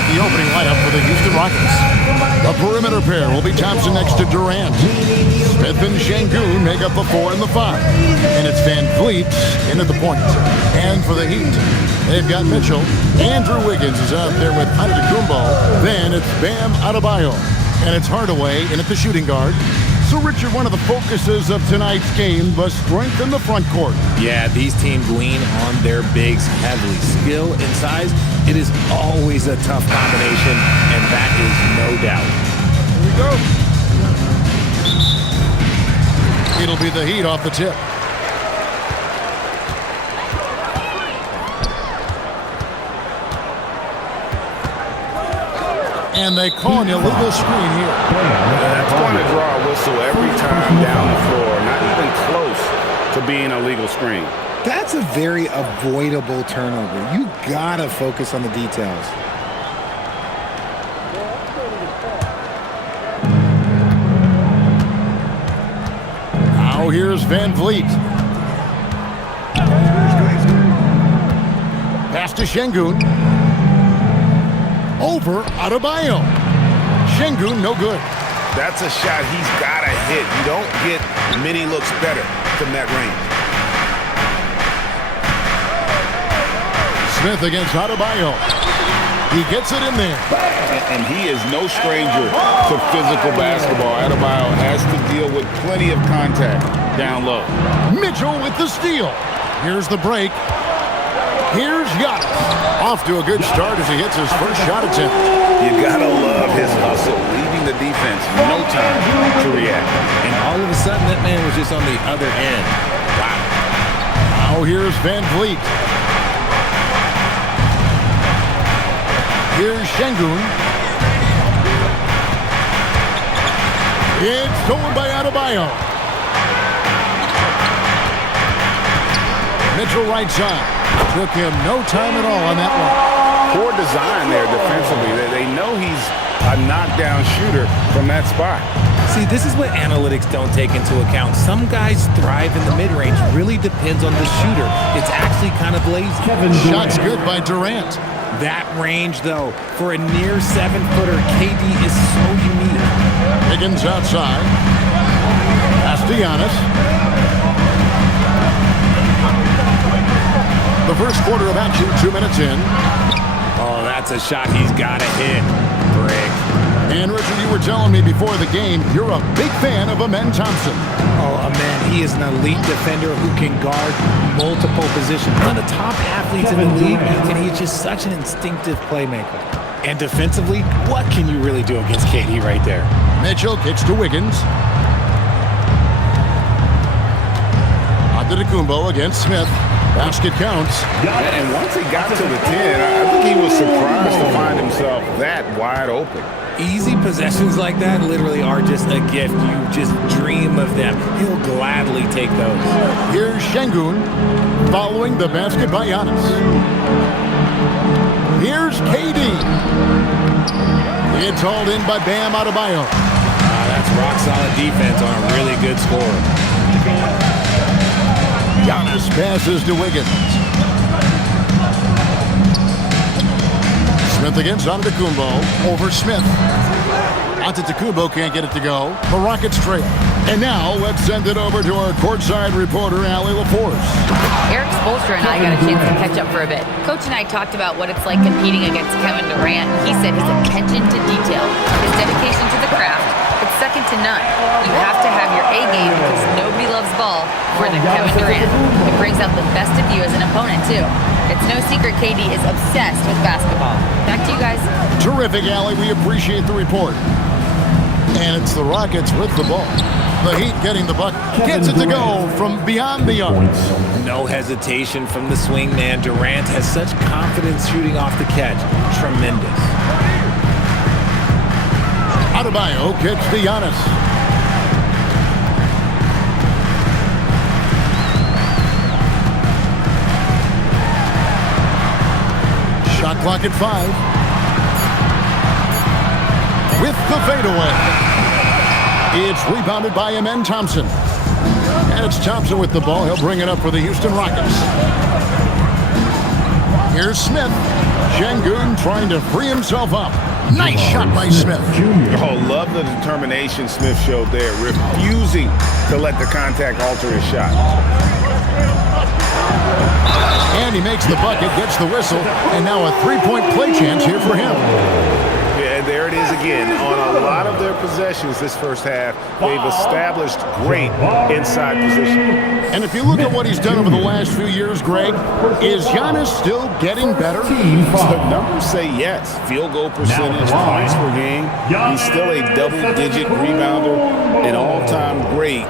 at the opening lineup for the Houston Rockets. The perimeter pair will be Thompson next to Durant. Smith and Şengün make up the 4 and the 5. And it's Van Vliet in at the point. And for the Heat, they've got Mitchell. Andrew Wiggins is out there with Antetokounmpo. Then it's Bam Adebayo. And it's Hardaway in at the shooting guard. So, Richard, one of the focuses of tonight's game was strength in the front court. Yeah, these teams lean on their bigs heavily. Skill and size, it is always a tough combination, and that is no doubt. Here we go. It'll be the Heat off the tip. And they call an illegal screen here. That's going to draw a whistle every time down the floor. Not even close to being a legal screen. That's a very avoidable turnover. You gotta focus on the details. Now here's Van Vliet. Pass to Şengün. Over Adebayo. Şengün, no good. That's a shot he's got to hit. You don't get many looks better from that range. Smith against Adebayo. He gets it in there. And he is no stranger to physical basketball. Adebayo has to deal with plenty of contact down low. Mitchell with the steal. Here's the break. Here's Giannis. Off to a good start as he hits his first shot attempt. You gotta love his hustle, leaving the defense no time to react. And all of a sudden, that man was just on the other end. Wow. Now here's Van Vliet. Here's Şengün. It's stolen by Adebayo. Mitchell right side. Took him no time at all on that one. Poor design there defensively. They know he's a knockdown shooter from that spot. See, this is what analytics don't take into account. Some guys thrive in the mid-range. Really depends on the shooter. It's actually kind of lazy. Shots good by Durant. That range, though, for a near 7-footer, KD is so unique. Higgins outside. Pass to Giannis. The first quarter of action, 2 minutes in. Oh, that's a shot he's got to hit. Brick. And Richard, you were telling me before the game, you're a big fan of Amen Thompson. Oh, Amen, he is an elite defender who can guard multiple positions. One of the top athletes in the league, and he's just such an instinctive playmaker. And defensively, what can you really do against KD right there? Mitchell kicks to Wiggins. Antetokounmpo against Smith. Basket counts. And once he got to the 10, I think he was surprised to find himself that wide open. Easy possessions like that literally are just a gift. You just dream of them. He'll gladly take those. Here's Şengün following the basket by Giannis. Here's KD. It's hauled in by Bam Adebayo. That's rock-solid defense on a really good score. Giannis passes to Wiggins. Smith against Antetokounmpo. Over Smith. Antetokounmpo can't get it to go. The Rockets trail. And now let's send it over to our courtside reporter, Allie LaForce. Eric Spoelstra and I got a chance to catch up for a bit. Coach and I talked about what it's like competing against Kevin Durant. He said his attention to detail, his dedication to the craft, it's second to none. You have to have your A game because nobody loves ball more than Kevin Durant. It brings out the best of you as an opponent, too. It's no secret KD is obsessed with basketball. Back to you guys. Terrific, Allie. We appreciate the report. And it's the Rockets with the ball. The Heat getting the bucket. Gets it to go from beyond the arc. No hesitation from the swing man. Durant has such confidence shooting off the catch. Tremendous. Adebayo kicks to Giannis. Shot clock at 5. With the fadeaway. It's rebounded by Amen Thompson. And it's Thompson with the ball. He'll bring it up for the Houston Rockets. Here's Smith. Şengün trying to free himself up. Nice shot by Smith. Oh, love the determination Smith showed there, refusing to let the contact alter his shot. And he makes the bucket, gets the whistle, and now a three-point play chance here for him. Yeah, there it is again. On a lot of their possessions this first half, they've established great inside position. And if you look at what he's done over the last few years, Greg, is Giannis still getting better? The numbers say yes. Field goal percentage, points per game. He's still a double-digit rebounder, an all-time great.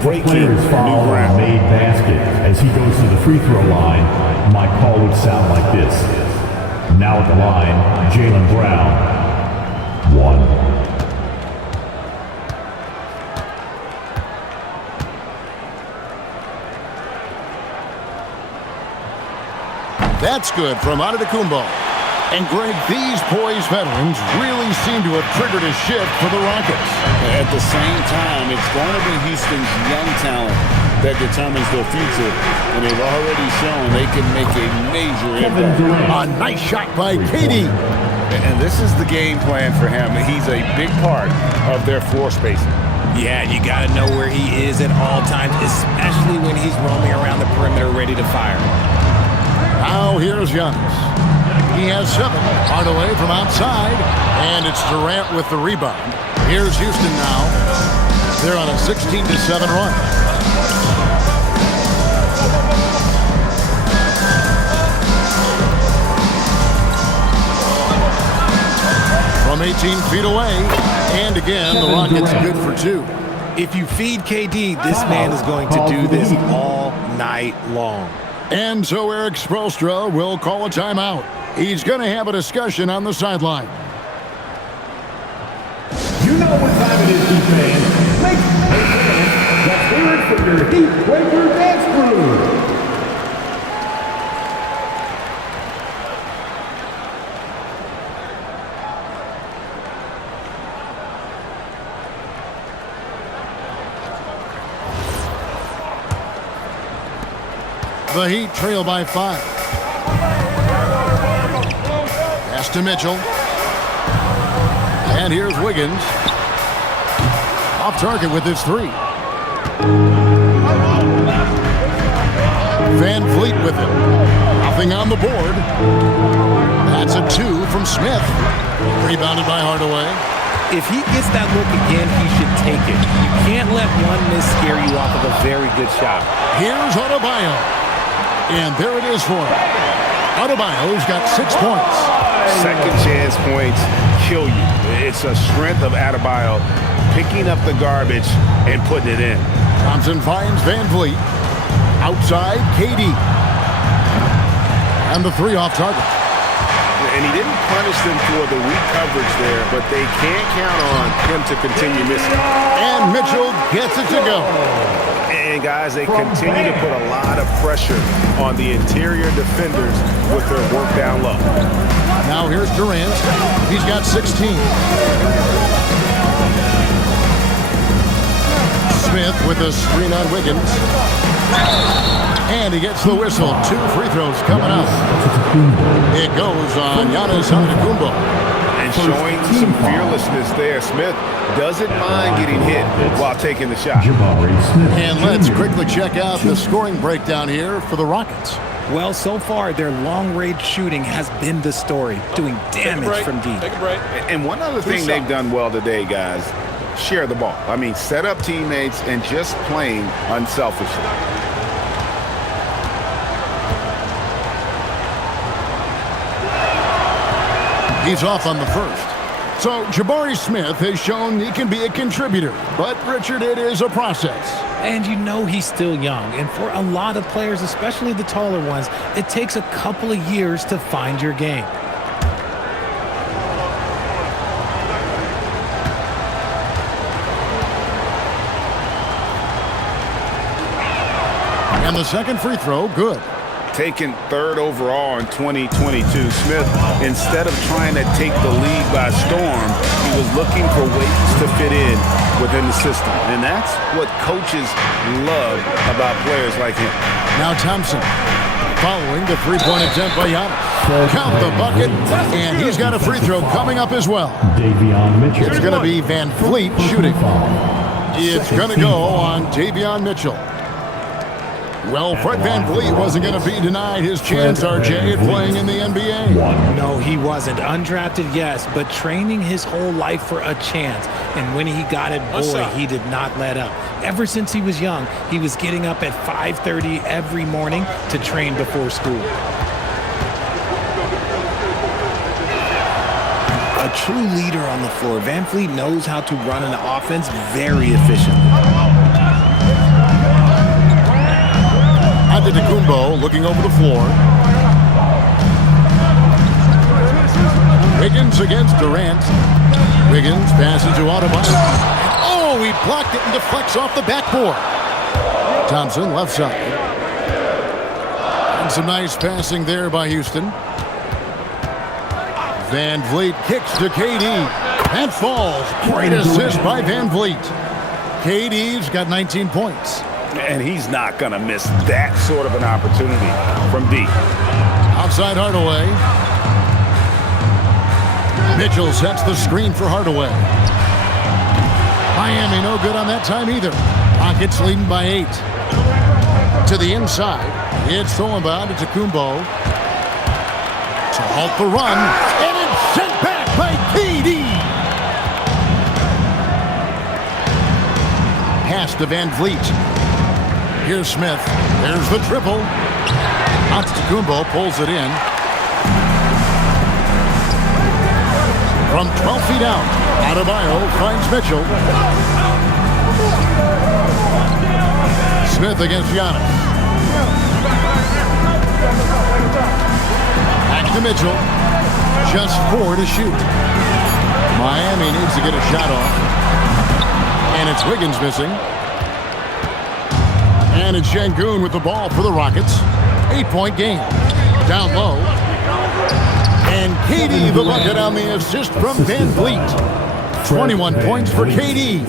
Breaking new ground. Made basket as he goes to the free throw line. My call would sound like this. Now at the line, Jaylen Brown. 1. That's good from Antetokounmpo. And Greg, these poised veterans really seem to have triggered a shift for the Rockets. At the same time, it's going to be Houston's young talent that determines their future. And they've already shown they can make a major impact. A nice shot by KD. And this is the game plan for him. He's a big part of their floor spacing. Yeah, you got to know where he is at all times, especially when he's roaming around the perimeter ready to fire. Now here's Giannis. He has 7. Hardaway from outside. And it's Durant with the rebound. Here's Houston now. They're on a 16-7 run. From 18 feet away. And again, the Rockets good for 2. If you feed KD, this man is going to do this all night long. And so Eric Spoelstra will call a timeout. He's going to have a discussion on the sideline. You know what time it is, Heat fans. Make fans. Let's hear it from your Heat Breaker dance crew. The Heat trail by 5. Pass to Mitchell. And here's Wiggins. Off target with his 3. Van Vliet with it. Nothing on the board. That's a 2 from Smith. Rebounded by Hardaway. If he gets that look again, he should take it. You can't let one miss scare you off of a very good shot. Here's Adebayo. And there it is for him. Adebayo's got 6 points. Second chance points kill you. It's a strength of Adebayo picking up the garbage and putting it in. Thompson finds Van Vliet. Outside, KD. And the 3 off target. And he didn't punish them for the weak coverage there, but they can't count on him to continue missing. And Mitchell gets it to go. And guys, they continue to put a lot of pressure on the interior defenders with their work down low. Now here's Durant. He's got 16. Smith with a screen on Wiggins. And he gets the whistle. 2 free throws coming up. It goes on Giannis Antetokounmpo. And showing some fearlessness there. Smith doesn't mind getting hit while taking the shot. And let's quickly check out the scoring breakdown here for the Rockets. Well, so far, their long-range shooting has been the story, doing damage from deep. Take a break. And one other thing they've done well today, guys, share the ball. I mean, set up teammates and just playing unselfishly. He's off on the first. So Jabari Smith has shown he can be a contributor. But, Richard, it is a process. And you know he's still young. And for a lot of players, especially the taller ones, it takes a couple of years to find your game. And the second free throw, good. Taken 3rd overall in 2022, Smith, instead of trying to take the league by storm, he was looking for ways to fit in within the system. And that's what coaches love about players like him. Now Thompson following the three-point attempt by Giannis. Count the bucket, and he's got a free throw coming up as well. Davion Mitchell. It's going to be Van Vliet shooting. It's going to go on Davion Mitchell. Well, Fred Van Vliet wasn't going to be denied his chance, RJ, at playing in the NBA. No, he wasn't. Undrafted, yes, but training his whole life for a chance. And when he got it, boy, he did not let up. Ever since he was young, he was getting up at 5:30 every morning to train before school. A true leader on the floor. Van Vliet knows how to run an offense very efficiently. Antetokounmpo looking over the floor. Wiggins against Durant. Wiggins passes to Adebayo. Oh, he blocked it and deflects off the backboard. Thompson left side. And some nice passing there by Houston. Van Vliet kicks to KD. And falls. Great assist by Van Vliet. KD's got 19 points. And he's not going to miss that sort of an opportunity from deep. Outside Hardaway. Mitchell sets the screen for Hardaway. Miami no good on that time either. Rockets leading by 8. To the inside. It's thrown by Antetokounmpo. To halt the run. And it's sent back by KD. Pass to Van Vliet. Here's Smith. There's the triple. Antetokounmpo pulls it in. From 12 feet out, Adebayo finds Mitchell. Smith against Giannis. Back to Mitchell. Just 4 to shoot. Miami needs to get a shot off. And it's Wiggins missing. And it's Şengün with the ball for the Rockets. 8-point game. Down low. And KD the bucket on the assist from Van Vliet. 21 points for KD.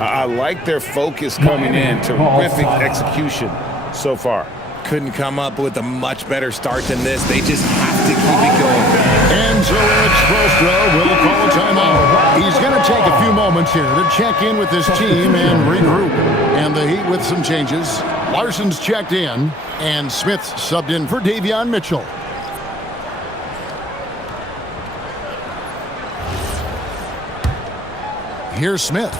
I like their focus coming in. Terrific execution so far. Couldn't come up with a much better start than this. They just have to keep it going. And so Eric Spoelstra will call a timeout. He's going to take a few moments here to check in with his team and regroup. And the Heat with some changes. Larson's checked in, and Smith subbed in for Davion Mitchell. Here's Smith.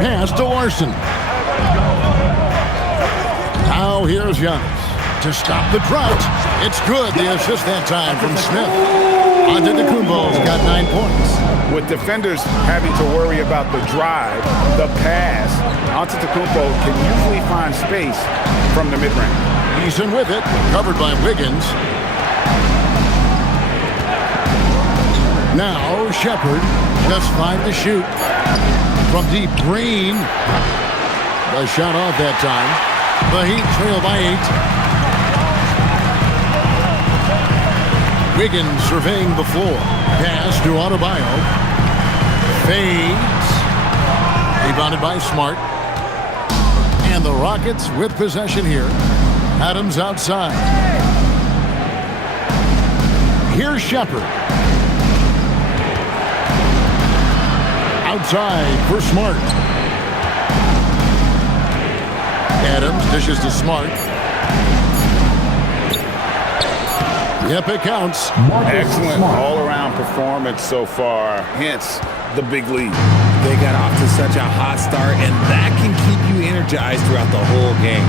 Pass to Larson. Now here's Giannis to stop the drought. It's good. The assist that time from Smith. Antetokounmpo's got 9 points. With defenders having to worry about the drive, the pass, Antetokounmpo can usually find space from the mid-range. He's in with it, covered by Wiggins. Now Shepard, just 5 to shoot. From deep, Green. The shot off that time. The Heat trail by 8. Wiggins surveying the floor. Pass to Adebayo. Fades. Rebounded by Smart. And the Rockets with possession here. Adams outside. Here's Shepard. Outside for Smart. Adams dishes to Smart. Yep, it counts. Excellent all-around performance so far, hence the big lead. They got off to such a hot start, and that can keep you energized throughout the whole game.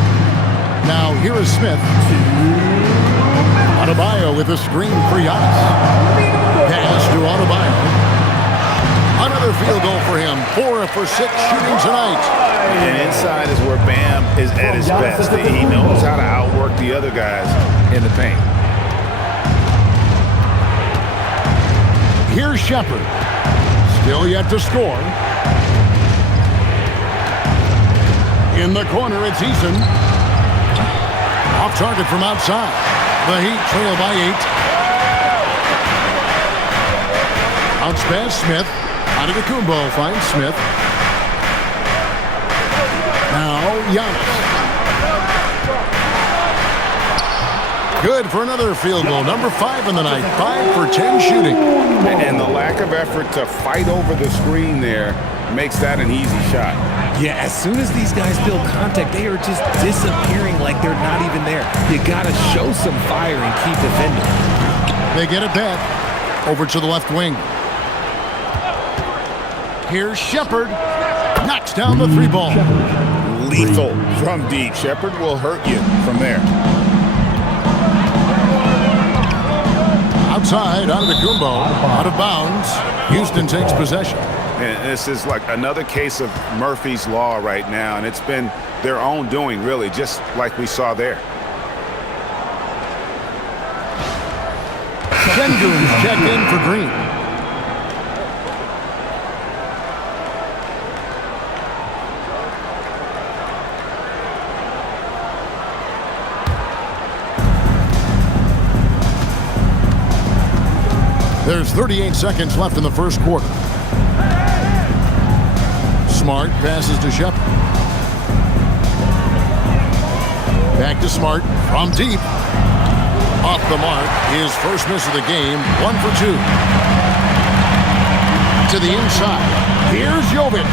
Now here is Smith. Adebayo with a screen for Giannis. Pass to Adebayo. Another field goal for him. 4 for 6 shooting tonight. And inside is where Bam is at his best. He knows how to outwork the other guys in the paint. Here's Shepard. Still yet to score. In the corner, it's Eason. Off target from outside. The Heat trail by 8. Bounce pass Smith. Antetokounmpo finds Smith. Giannis. Good for another field goal. Number 5 in the night. 5 for 10 shooting. And the lack of effort to fight over the screen there makes that an easy shot. Yeah, as soon as these guys feel contact, they are just disappearing like they're not even there. You got to show some fire and keep defending. They get it back. Over to the left wing. Here's Shepard. Knocks down the 3 ball. Lethal from deep. Shepard will hurt you from there. Outside, Antetokounmpo, out of bounds. Houston takes possession. And this is like another case of Murphy's Law right now, and it's been their own doing, really, just like we saw there. Şengün's checked in for Green. There's 38 seconds left in the first quarter. Smart passes to Shepard. Back to Smart from deep. Off the mark, his first miss of the game, 1 for 2. To the inside, here's Jovic.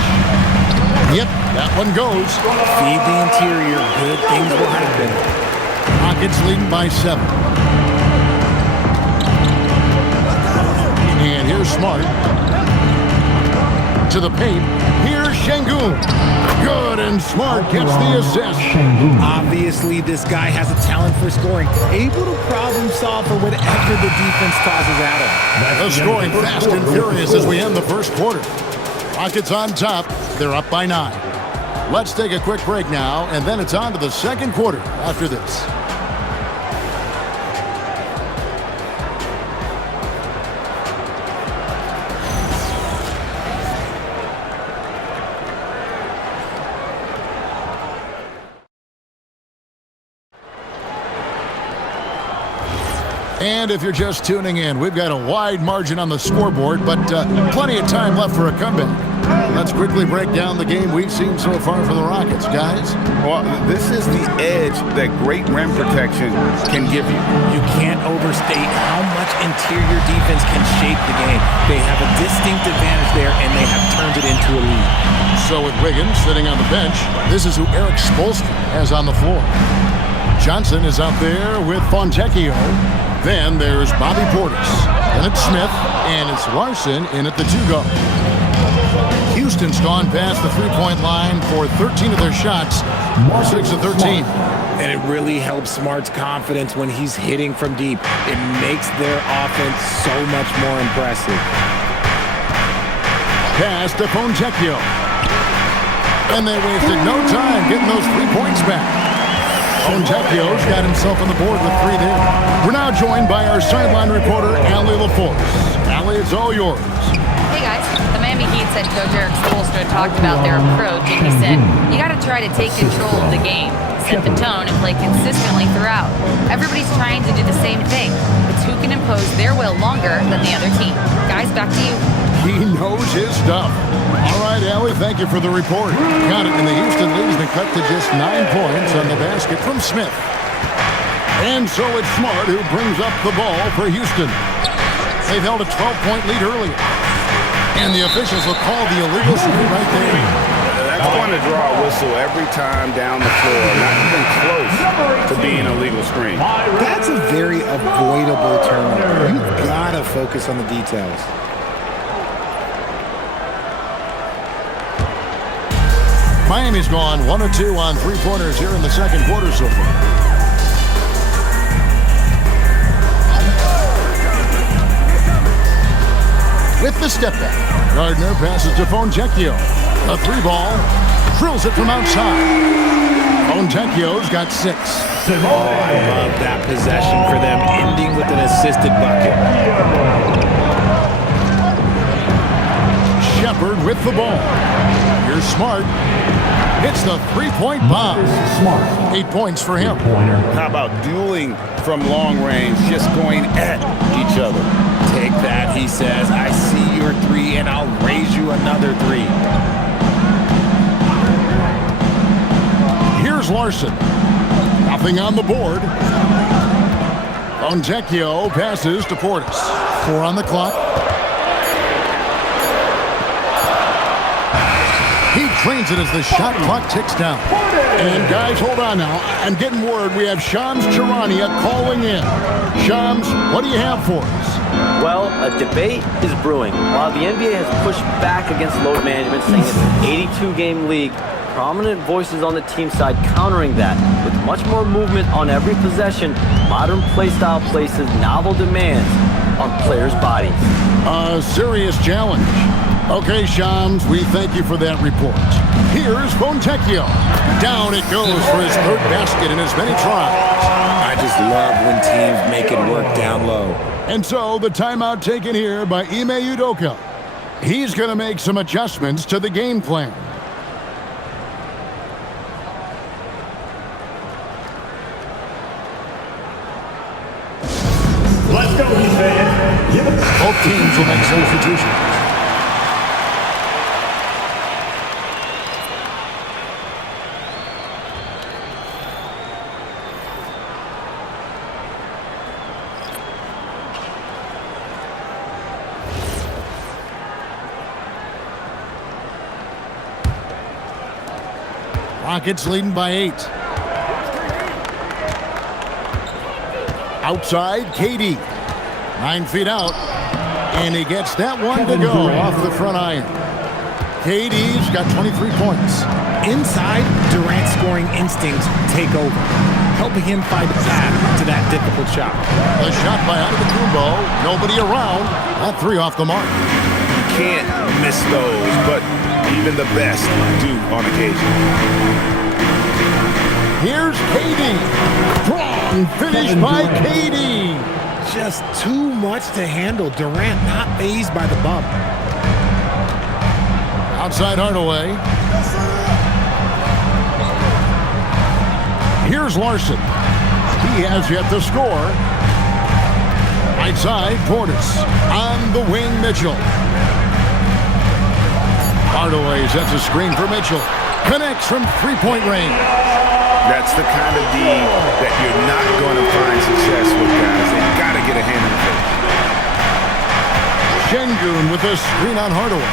Yep, that one goes. Feed the interior, good things will happen. Rockets leading by 7. And here's Smart. To the paint, here's Şengün. Good, and Smart gets the assist. Obviously, this guy has a talent for scoring, able to problem solve for whatever the defense tosses at him. The scoring fast and furious as we end the first quarter. Rockets on top. They're up by 9. Let's take a quick break now, and then it's on to the second quarter after this. And if you're just tuning in, we've got a wide margin on the scoreboard, but plenty of time left for a comeback. Let's quickly break down the game we've seen so far for the Rockets, guys. Well, this is the edge that great rim protection can give you. You can't overstate how much interior defense can shape the game. They have a distinct advantage there, and they have turned it into a lead. So with Wiggins sitting on the bench, this is who Eric Spoelstra has on the floor. Johnson is out there with Fontecchio. Then there's Bobby Portis. Then it's Smith, and it's Larson in at the 2-go. Houston's gone past the 3-point line for 13 of their shots, 6 of 13. And it really helps Smart's confidence when he's hitting from deep. It makes their offense so much more impressive. Pass to Fontecchio. And they wasted no time getting those 3 points back. Fontecchio's got himself on the board with 3 there. We're now joined by our sideline reporter, Allie LaForce. Allie, it's all yours. Hey guys, the Miami Heat said Coach Eric Spoelstra talked about their approach, and he said, you got to try to take control of the game, set the tone, and play consistently throughout. Everybody's trying to do the same thing. It's who can impose their will longer than the other team. Guys, back to you. He knows his stuff. All right, Allie, thank you for the report. Got it, and the Houston lead has been cut to just 9 points on the basket from Smith. And so it's Smart who brings up the ball for Houston. They've held a 12-point lead earlier. And the officials will call the illegal screen right there. That's going to draw a whistle every time down the floor. Not even close to being a legal screen. That's a very avoidable turnover. You've got to focus on the details. Miami's gone 1 of 2 on 3-pointers here in the second quarter so far. With the step back, Gardner passes to Fontecchio. A 3-ball, drills it from outside. Fontecchio's got 6. Oh, I love that possession for them, ending with an assisted bucket. Shepard with the ball. Here's Smart. Hits the 3-point bomb. Smart. 8 points for him. How about dueling from long range, just going at each other? Take that, he says. I see your 3, and I'll raise you another 3. Larson. Nothing on the board. Fontecchio passes to Portis. 4 on the clock. He trains it as the shot clock ticks down. And guys, hold on now. I'm getting word we have Shams Charania calling in. Shams, what do you have for us? Well, a debate is brewing. While the NBA has pushed back against load management, saying it's an 82-game league, prominent voices on the team side countering that. With much more movement on every possession, modern play style places novel demands on players' bodies. A serious challenge. Okay, Shams, we thank you for that report. Here's Fontecchio. Down it goes for his third basket in as many tries. I just love when teams make it work down low. And so the timeout taken here by Ime Udoka. He's going to make some adjustments to the game plan. Let's go, defense. Both teams will make substitutions. Rockets leading by 8. Outside, KD. 9 feet out. And he gets that one to go off the front iron. KD's got 23 points. Inside, Durant's scoring instincts take over, helping him find a path to that difficult shot. A shot by Antetokounmpo. Nobody around. That 3 off the mark. Can't miss those, but even the best do on occasion. Here's KD. Strong finish by KD. Just too much to handle. Durant not fazed by the bump. Outside Hardaway. Here's Larson. He has yet to score. Right side, Portis. On the wing, Mitchell. Hardaway sets a screen for Mitchell. Connects from three-point range. That's the kind of D that you're not going to find success with, guys. They've got to get a hand in the face. Şengün with a screen on Hardaway.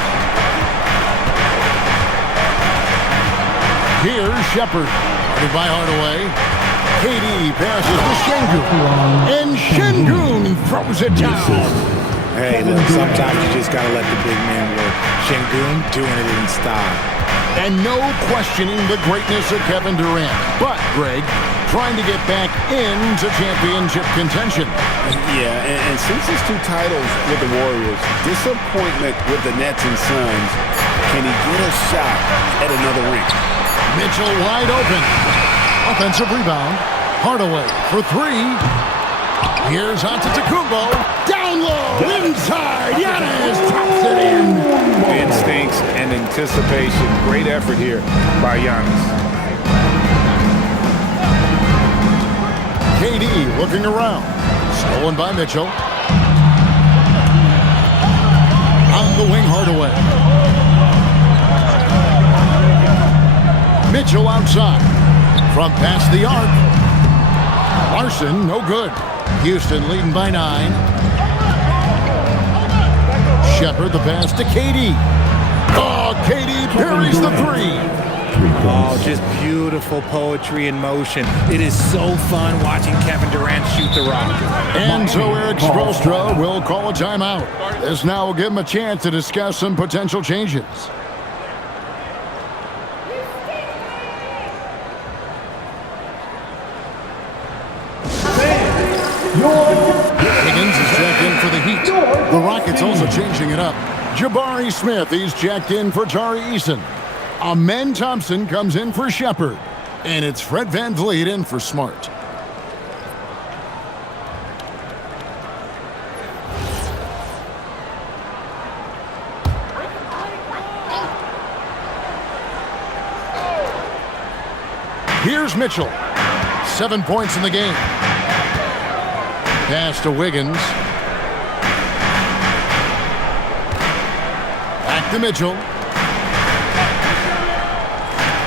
Here's Shepard. Guarded by Hardaway. KD passes to Şengün. And Şengün throws it down. Hey, look, sometimes you just got to let the big man work. Şengün doing it in style. And no questioning the greatness of Kevin Durant. But, Greg, trying to get back into championship contention. Yeah, and since his 2 titles with the Warriors, disappointment with the Nets and Suns, can he get a shot at another ring? Mitchell wide open. Offensive rebound. Hardaway for 3. Here's Antetokounmpo. Down low. Inside. Giannis taps it in. Instincts and anticipation. Great effort here by Giannis. KD looking around. Stolen by Mitchell. On the wing, Hardaway. Mitchell outside. From past the arc. Larson, no good. Houston leading by 9. Shepard the pass to KD. Oh, KD parries the 3. Oh, just beautiful poetry in motion. It is so fun watching Kevin Durant shoot the rock. And so Eric Spoelstra will call a timeout. This now will give him a chance to discuss some potential changes. Higgins is checked in for the Heat. The Rockets also changing it up. Jabari Smith, he's checked in for Tari Eason. Amen Thompson comes in for Shepard. And it's Fred VanVleet in for Smart. Here's Mitchell. 7 points in the game. Pass to Wiggins. Back to Mitchell.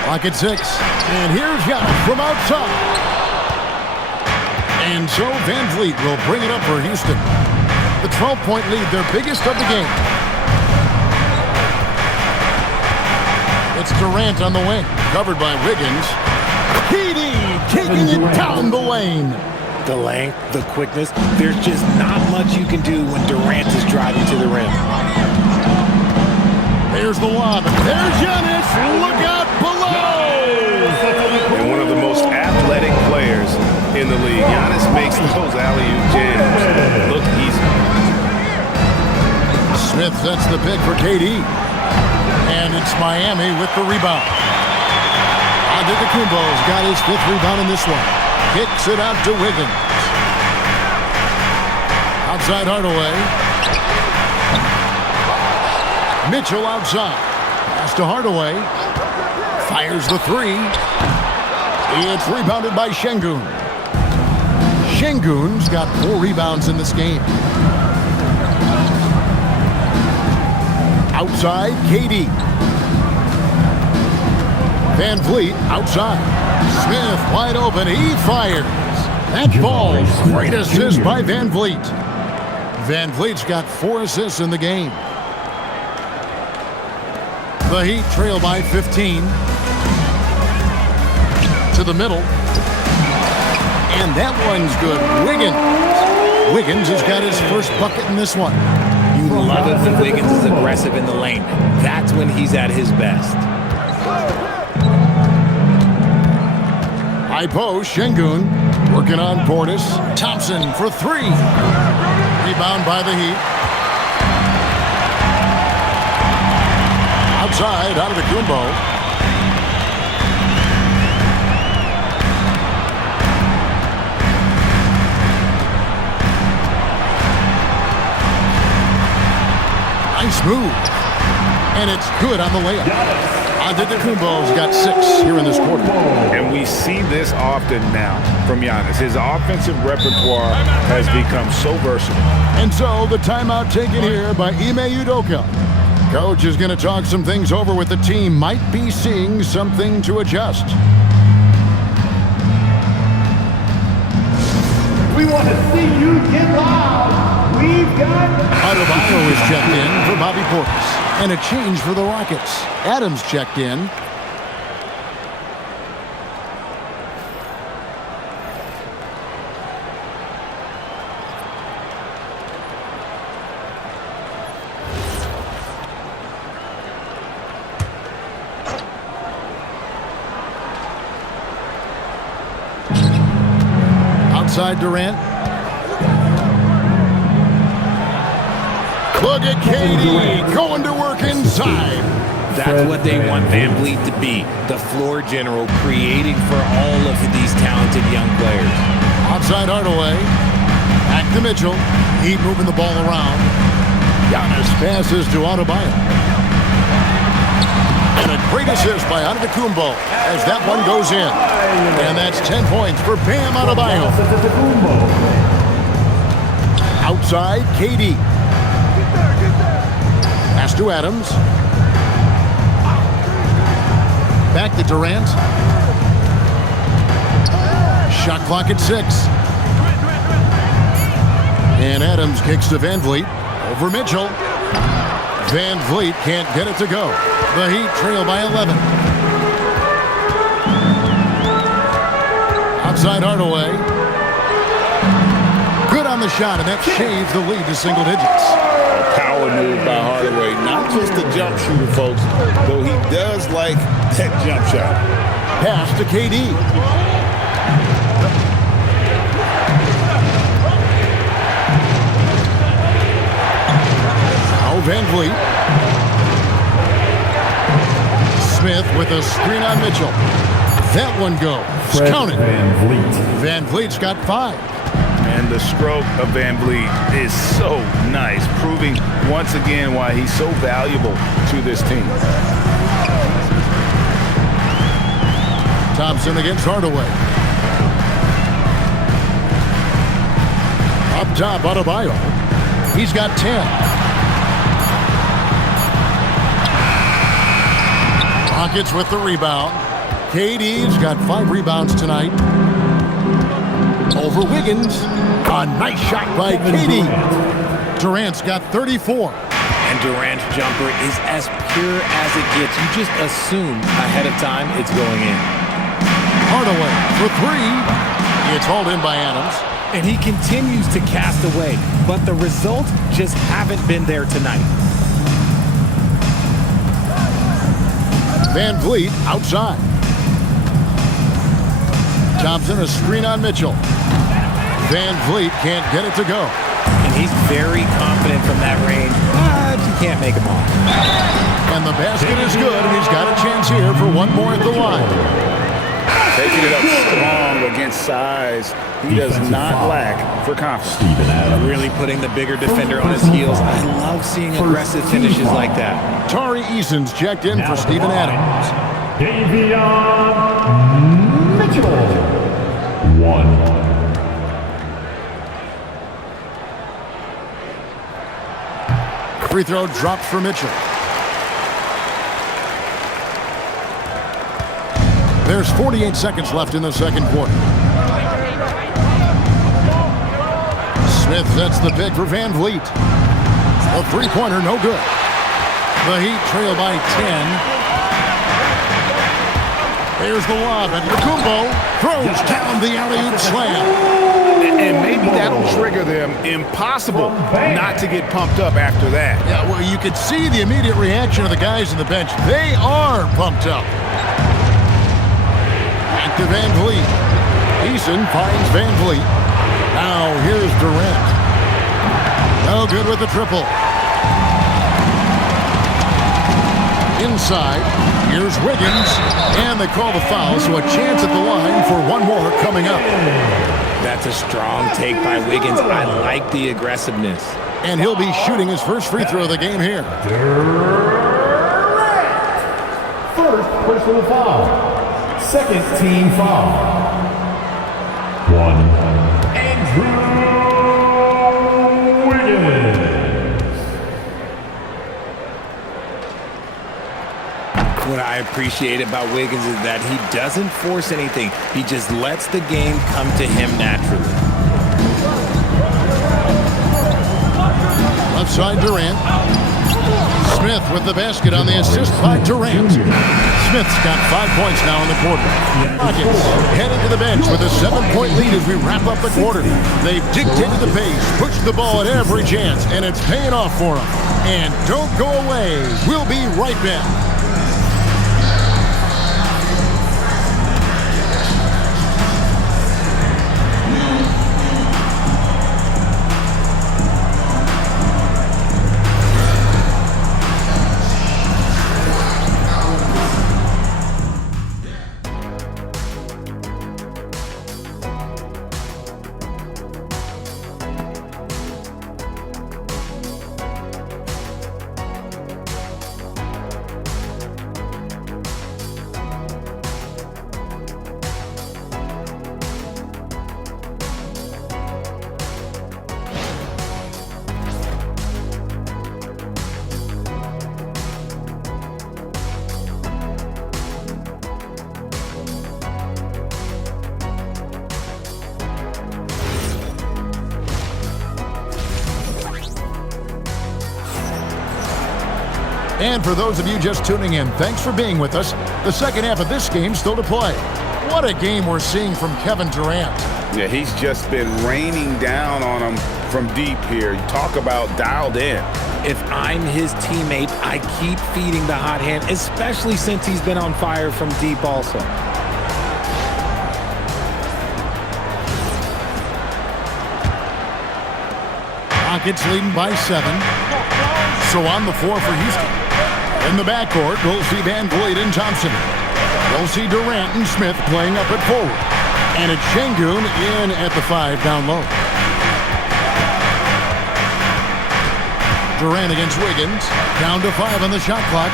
Clock at 6. And here's Giannis from outside. And so Van Vliet will bring it up for Houston. The 12-point lead, their biggest of the game. It's Durant on the wing, covered by Wiggins. KD taking it down the lane. The length, the quickness, there's just not much you can do when Durant is driving to the rim. There's the lob. There's Giannis. Look out below. And one of the most athletic players in the league. Giannis makes those alley-oop jams look easy. Smith sets the pick for KD. And it's Miami with the rebound. Antetokounmpo's got his 5th rebound in this one. Kicks it out to Wiggins. Outside Hardaway. Mitchell outside. Pass to Hardaway. Fires the 3. It's rebounded by Şengün. Şengün's got 4 rebounds in this game. Outside, KD. Van Vliet outside. Smith wide open. He fires. That ball. Great assist by Van Vliet. Van Vliet's got 4 assists in the game. The Heat trail by 15. To the middle. And that one's good. Wiggins has got his first bucket in this one. You love it when Wiggins is aggressive in the lane. That's when he's at his best. High post, Şengün working on Portis. Thompson for 3. Rebound by the Heat. Outside, Antetokounmpo. Nice move. And it's good on the layup. Antetokounmpo's got 6 here in this quarter. And we see this often now from Giannis. His offensive repertoire has become so versatile. And so the timeout taken here by Ime Udoka. Coach is going to talk some things over with the team. Might be seeing something to adjust. We want to see you get loud. We've got... Adebayo is checked in for Bobby Portis. And a change for the Rockets. Adams checked in. Outside Durant. Look at KD going to work inside. That's what they want Van Vliet to be. The floor general creating for all of these talented young players. Outside Hardaway. Back to Mitchell. Heat moving the ball around. Giannis passes to Adebayo. And a great assist by Antetokounmpo as that one goes in. And that's 10 points for Bam Adebayo. Outside, KD. Pass to Adams. Back to Durant. Shot clock at 6. And Adams kicks to Van Vliet. Over Mitchell. Van Vliet can't get it to go. The Heat trail by 11. Outside Hardaway. Good on the shot, and that shaves the lead to single digits. Power move by Hardaway. Not just a jump shooter, folks, though he does like that jump shot. Pass to KD. Now Van Vliet. Smith with a screen on Mitchell. That one goes. Count it. Van Vliet's got 5. And the stroke of Van Vliet is so nice, proving once again why he's so valuable to this team. Thompson against Hardaway. Up top, Adebayo. He's got 10. Rockets with the rebound. KD's got 5 rebounds tonight. Over Wiggins. A nice shot by KD. Durant's got 34. And Durant's jumper is as pure as it gets. You just assume ahead of time it's going in. Hardaway for 3. It's hauled in by Adams. And he continues to cast away, but the results just haven't been there tonight. Van Vliet outside. Thompson a screen on Mitchell. Van Vliet can't get it to go. And he's very confident from that range, but you can't make him off. And the basket is good, and he's got a chance here for one more at the line. Taking it up strong against size. He does not lack for confidence. Really putting the bigger defender on his heels. I love seeing aggressive finishes like that. Tari Eason's checked in for Steven Adams. Davion Mitchell. 1. Free throw dropped for Mitchell. There's 48 seconds left in the second quarter. Smith sets the pick for Van Vliet. A three-pointer, no good. The Heat trail by 10. Here's the lob, and Lukumbo throws down the alley-oop slam. And maybe that'll trigger them. Impossible not to get pumped up after that. Yeah, well, you could see the immediate reaction of the guys on the bench. They are pumped up. Back to Van Vliet. Eason finds Van Vliet. Now here's Durant. No good with the triple. Inside, here's Wiggins. And they call the foul, so a chance at the line for one more coming up. That's a strong take by Wiggins. I like the aggressiveness. And he'll be shooting his first free throw of the game here. Durant. First personal foul. Second team foul. 1. Andrew Wiggins. What I appreciate about Wiggins is that he doesn't force anything. He just lets the game come to him naturally. Left side, Durant. Smith with the basket on the assist by Durant. Smith's got 5 points now in the quarter. Rockets heading to the bench with a 7-point lead as we wrap up the quarter. They've dictated the pace, pushed the ball at every chance, and it's paying off for them. And don't go away. We'll be right back. And for those of you just tuning in, thanks for being with us. The second half of this game still to play. What a game we're seeing from Kevin Durant. Yeah, he's just been raining down on him from deep here. You talk about dialed in. If I'm his teammate, I keep feeding the hot hand, especially since he's been on fire from deep also. Rockets leading by 7. So on the floor for Houston. In the backcourt, we'll see Van Vliet and Thompson. We'll see Durant and Smith playing up at forward. And it's Şengün in at the 5 down low. Durant against Wiggins. Down to 5 on the shot clock.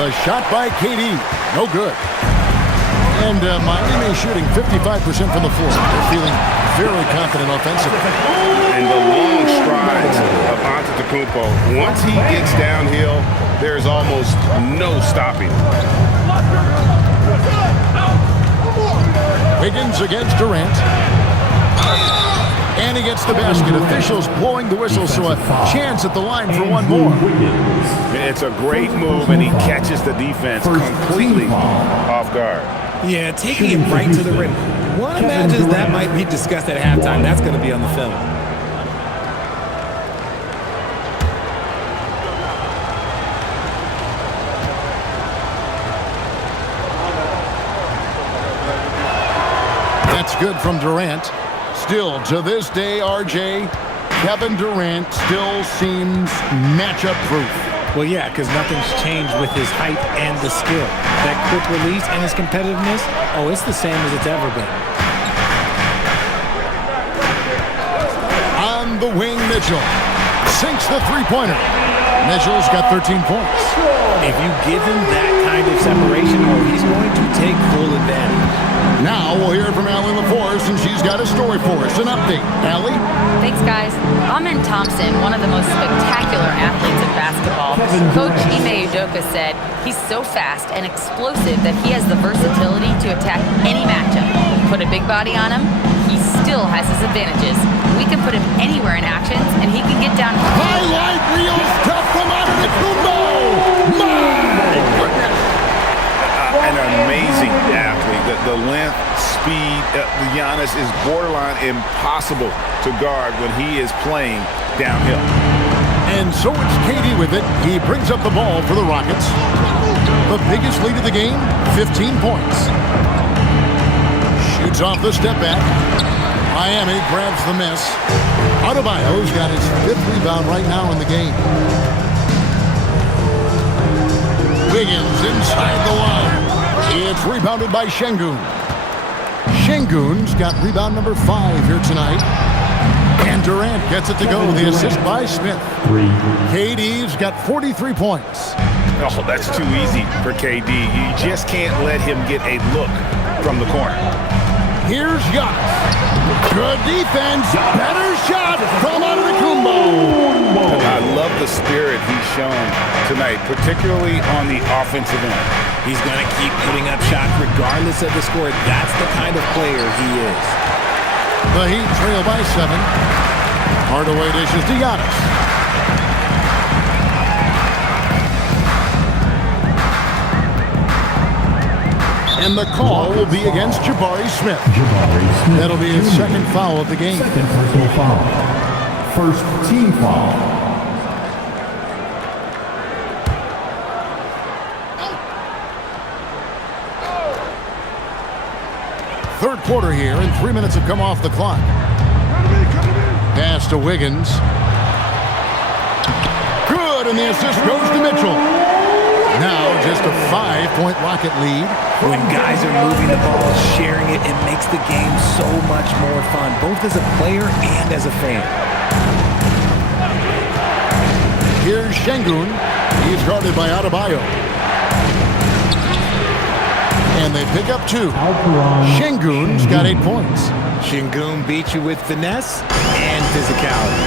The shot by KD. No good. And Miami shooting 55% from the floor. They're feeling very confident offensively. And the long strides of Antetokounmpo. Once he gets downhill, there's almost no stopping. Wiggins against Durant. And he gets the basket. Officials blowing the whistle, so a chance at the line for one more. It's a great move, and he catches the defense completely off guard. Yeah, taking it right to the rim. One imagines that might be discussed at halftime. That's going to be on the film. That's good from Durant. Still, to this day, RJ, Kevin Durant still seems matchup proof. Well, yeah, because nothing's changed with his height and the skill. That quick release and his competitiveness, oh, it's the same as it's ever been. On the wing, Mitchell sinks the three-pointer. Mitchell's got 13 points. If you give him that kind of separation, oh, he's going to take full advantage. Now we'll hear from Allie LaForce, and she's got a story for us. An update. Allie? Thanks, guys. Amin Thompson, one of the most spectacular athletes of basketball. Coach Ime said he's so fast and explosive that he has the versatility to attack any matchup. Put a big body on him, he still has his advantages. We can put him anywhere in actions, and he can get down. Highlight reel stuff from Antetokounmpo! My goodness! An amazing athlete. The length, speed, Giannis is borderline impossible to guard when he is playing downhill. And so it's KD with it. He brings up the ball for the Rockets. The biggest lead of the game, 15 points. Shoots off the step back. Miami grabs the miss. Adebayo's got his 5th rebound right now in the game. Wiggins inside the line. It's rebounded by Şengün. Şengün's got rebound number 5 here tonight. And Durant gets it to go. The assist by Smith. KD's got 43 points. Oh, that's too easy for KD. You just can't let him get a look from the corner. Here's Giannis. Good defense. Better shot from Antetokounmpo. I love the spirit he's shown tonight, particularly on the offensive end. He's going to keep putting up shots regardless of the score. That's the kind of player he is. The Heat trail by 7. Hardaway dishes to Giannis. And the call will be against Jabari Smith. That'll be his 2nd foul of the game. Second personal foul. First team foul. Third quarter here, and 3 minutes have come off the clock. Pass to Wiggins. Good, and the assist goes to Mitchell. Now just a 5-point Rocket lead. When guys are moving the ball, sharing it, it makes the game so much more fun, both as a player and as a fan. Here's Şengün. He's guarded by Adebayo. And they pick up 2. Şengün's got 8 points. Şengün beats you with finesse and physicality.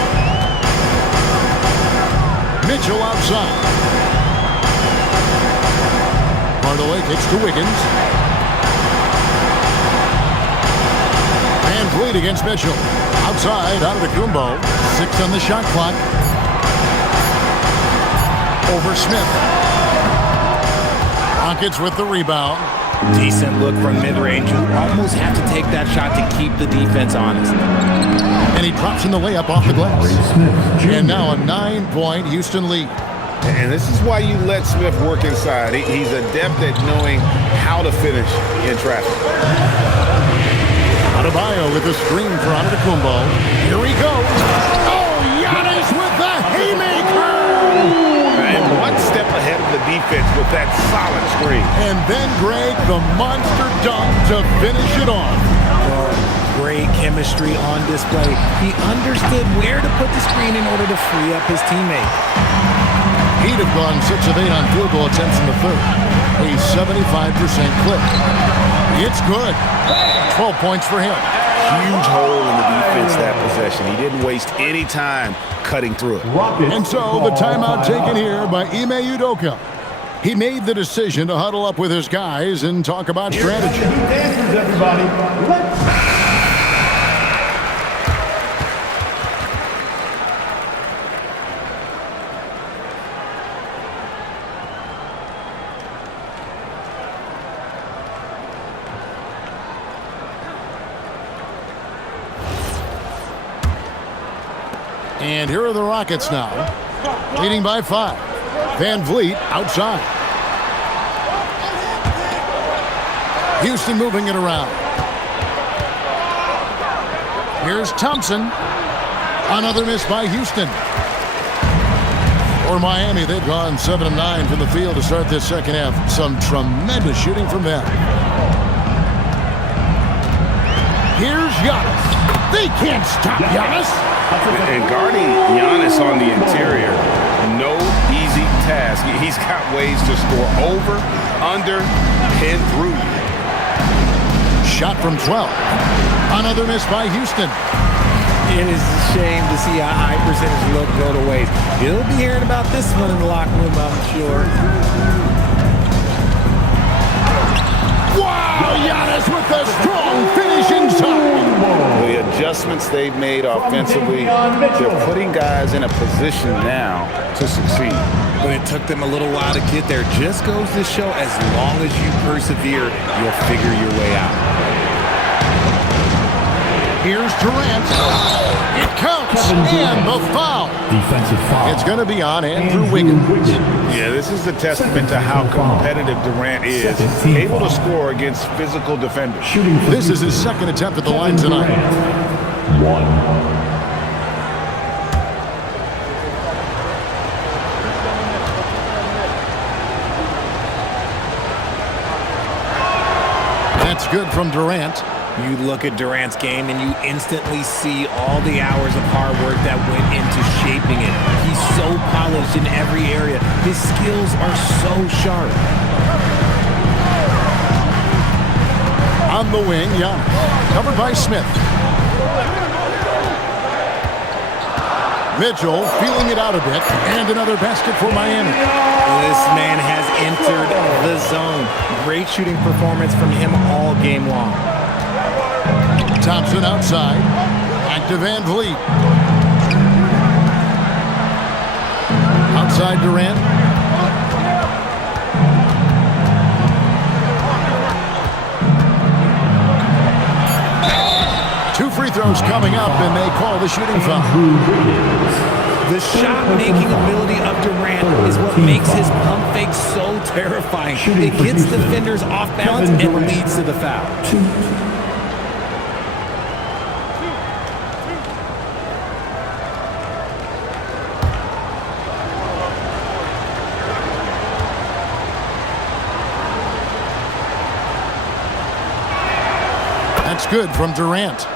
Mitchell outside. Hardaway kicks to Wiggins. And lead against Mitchell. Outside, Antetokounmpo. 6 on the shot clock. Over Smith. Rockets with the rebound. Decent look from mid-range. You almost have to take that shot to keep the defense honest. And he drops in the layup off the glass. And now a 9-point Houston lead. And this is why you let Smith work inside. He's adept at knowing how to finish in traffic. Adebayo with the screen for Antetokounmpo. Here he goes. Oh, Giannis with the haymaker! And one step ahead of the defense with that solid screen. And then Greg, the monster dunk to finish it off. Great chemistry on display. He understood where to put the screen in order to free up his teammate. He'd have gone 6 of 8 on field goal attempts in the third. A 75% clip. It's good. 12 points for him. Huge hole in the defense that possession. He didn't waste any time cutting through it. And so the timeout taken here by Ime Udoka. He made the decision to huddle up with his guys and talk about strategy. Dances, everybody. Let's And here are the Rockets now, leading by 5. Van Vliet outside. Houston moving it around. Here's Thompson. Another miss by Houston. For Miami, they've gone 7 of 9 from the field to start this second half. Some tremendous shooting from them. Here's Giannis. They can't stop Giannis. And guarding Giannis on the interior, no easy task. He's got ways to score over, under, and through. Shot from 12. Another miss by Houston. It is a shame to see a high percentage look go to waste. He'll be hearing about this one in the locker room, I'm sure. Wow, Giannis with a strong finish inside. The adjustments they've made offensively, they're putting guys in a position now to succeed. But it took them a little while to get there. Just goes to show, as long as you persevere, you'll figure your way out. Here's Durant. It counts, and the foul. Defensive foul. It's going to be on Andrew Wiggins. Yeah, this is a testament to how competitive Durant is, able to score against physical defenders. This is his second attempt at the line tonight. 1. That's good from Durant. You look at Durant's game and you instantly see all the hours of hard work that went into shaping it. He's so polished in every area. His skills are so sharp. On the wing, Giannis. Covered by Smith. Mitchell feeling it out a bit. And another basket for Miami. This man has entered the zone. Great shooting performance from him all game long. Thompson outside. Back to Van Vliet. Outside Durant. Two free throws coming up, and they call the shooting foul. The shot-making ability of Durant is what makes his pump fake so terrifying. It gets defenders off balance and leads to the foul. That's good from Durant.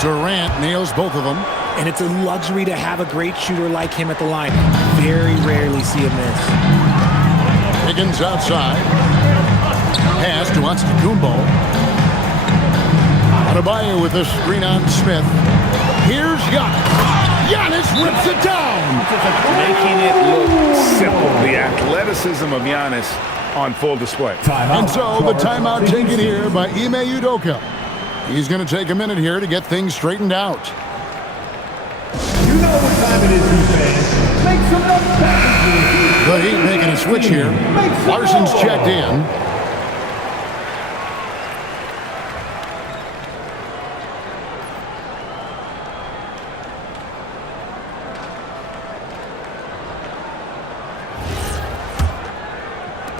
Durant nails both of them. And it's a luxury to have a great shooter like him at the line. Very rarely see a miss. Higgins outside. Pass to Antetokounmpo. Adebayo with a screen on Smith. Here's Giannis. Giannis rips it down. Making it look simple. The athleticism of Giannis on full display. And so the timeout taken here by Ime Udoka. He's going to take a minute here to get things straightened out. You know what time it is, fans. Make some noise. The Heat making a switch here. Larson's checked in.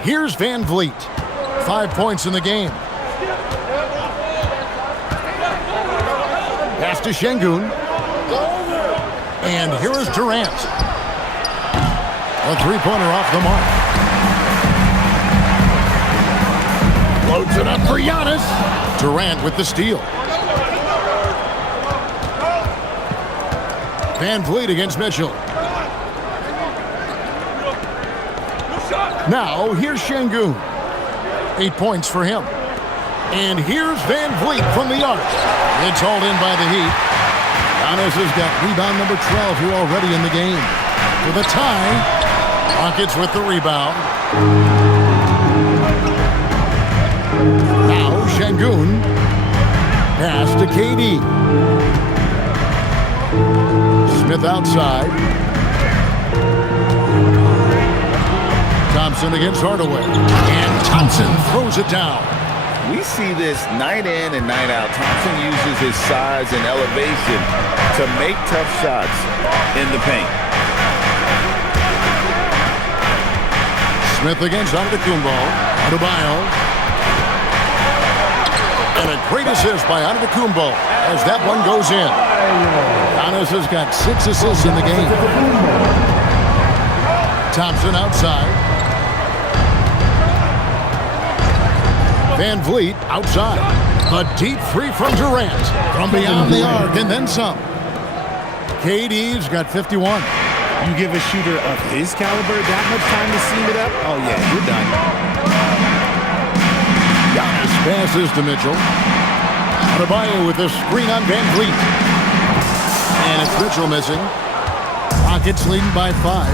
Here's Van Vliet. 5 points in the game. Pass to Şengün. And here is Durant. A three-pointer off the mark. Loads it up for Giannis. Durant with the steal. Van Vliet against Mitchell. Now, here's Şengün. 8 points for him. And here's Van Vliet from the arc. It's hauled in by the Heat. Giannis has got rebound number 12 here already in the game. For the tie, Rockets with the rebound. Now, Şengün. Pass to KD. Smith outside. Thompson against Hardaway. And Thompson throws it down. We see this night in and night out. Thompson uses his size and elevation to make tough shots in the paint. Smith against Antetokounmpo. Adebayo. And a great assist by Antetokounmpo as that one goes in. Giannis has got 6 assists in the game. Thompson outside. Van Vliet outside. A deep three from Durant. From beyond the arc and then some. KD's got 51. You give a shooter of his caliber that much time to seam it up? Oh, yeah, you're done. Giannis passes to Mitchell. Adebayo with the screen on Van Vliet. And it's Mitchell missing. Rockets leading by 5.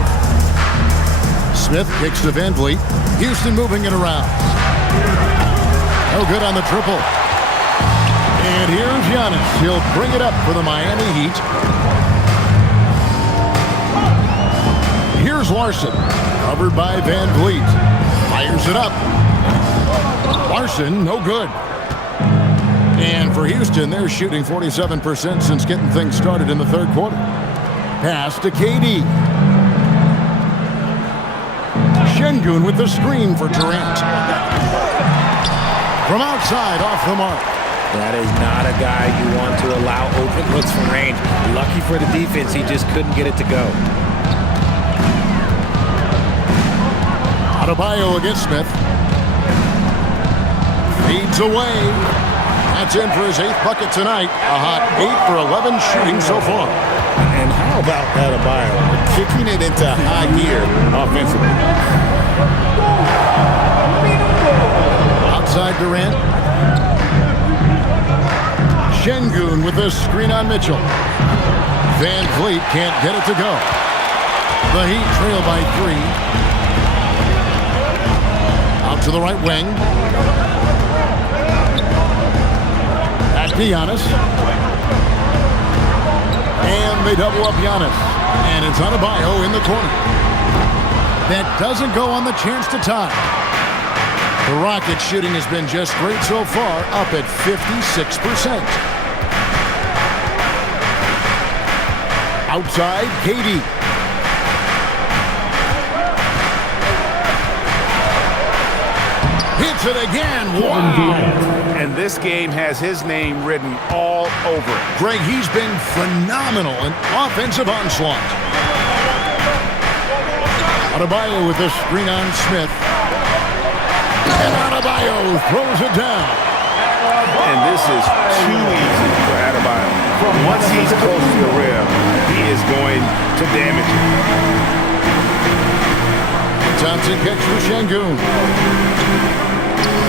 Smith kicks to Van Vliet. Houston moving it around. No good on the triple. And here's Giannis. He'll bring it up for the Miami Heat. Here's Larson. Covered by Van Vliet. Fires it up. Larson, no good. And for Houston, they're shooting 47% since getting things started in the third quarter. Pass to KD. Şengün with the screen for Durant. From outside, off the mark. That is not a guy you want to allow open looks from range. Lucky for the defense, he just couldn't get it to go. Adebayo against Smith. Feeds away. That's in for his 8th bucket tonight. A hot 8 for 11 shooting so far. And how about Adebayo kicking it into high gear offensively? Outside Durant. Şengün with the screen on Mitchell. Van Vliet can't get it to go. The Heat trail by 3. Out to the right wing. Back to Giannis. And they double up Giannis. And it's Adebayo in the corner. That doesn't go on the chance to tie. The Rockets shooting has been just great so far, up at 56%. Outside, KD. Hits it again. Wow. And this game has his name written all over it. Greg, he's been phenomenal in offensive onslaught. Adebayo with the screen on Smith. And Adebayo throws it down. And this is too easy for Adebayo. Once he's close to the rim, he is going to damage it. Thompson kicks for Şengün.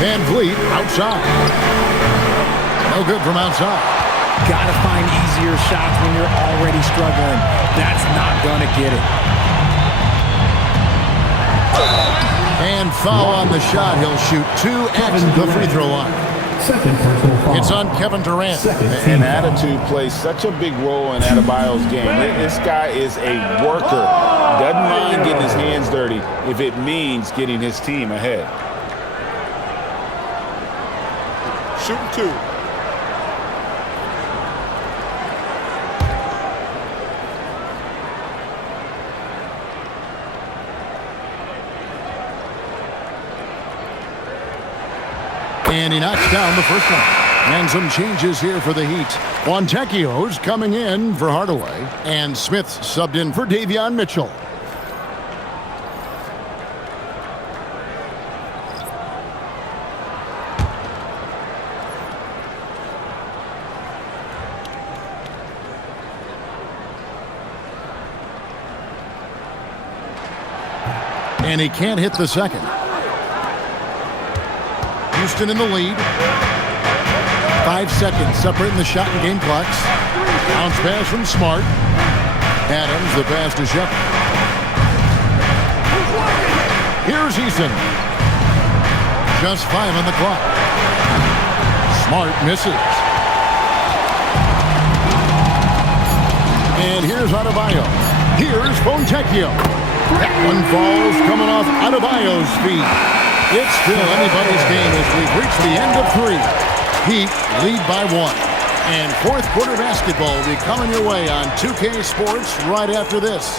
Van Vliet outside. No good from outside. Gotta find easier shots when you're already struggling. That's not gonna get it. And foul on the shot. He'll shoot 2 at the free throw line. It's on Kevin Durant. And attitude plays such a big role in Adebayo's game. This guy is a worker. Doesn't mind getting his hands dirty if it means getting his team ahead. Shooting 2. And he knocks down the first one. And some changes here for the Heat. Fontecchio's coming in for Hardaway. And Smith's subbed in for Davion Mitchell. And he can't hit the second. Houston in the lead. 5 seconds separating the shot and game clocks. Bounce pass from Smart. Adams, the pass to Shepard. Here's Eason. Just 5 on the clock. Smart misses. And here's Adebayo. Here's Fontecchio. That one falls coming off Adebayo's feet. It's still anybody's game as we've reached the end of 3. Heat lead by 1. And fourth quarter basketball will be coming your way on 2K Sports right after this.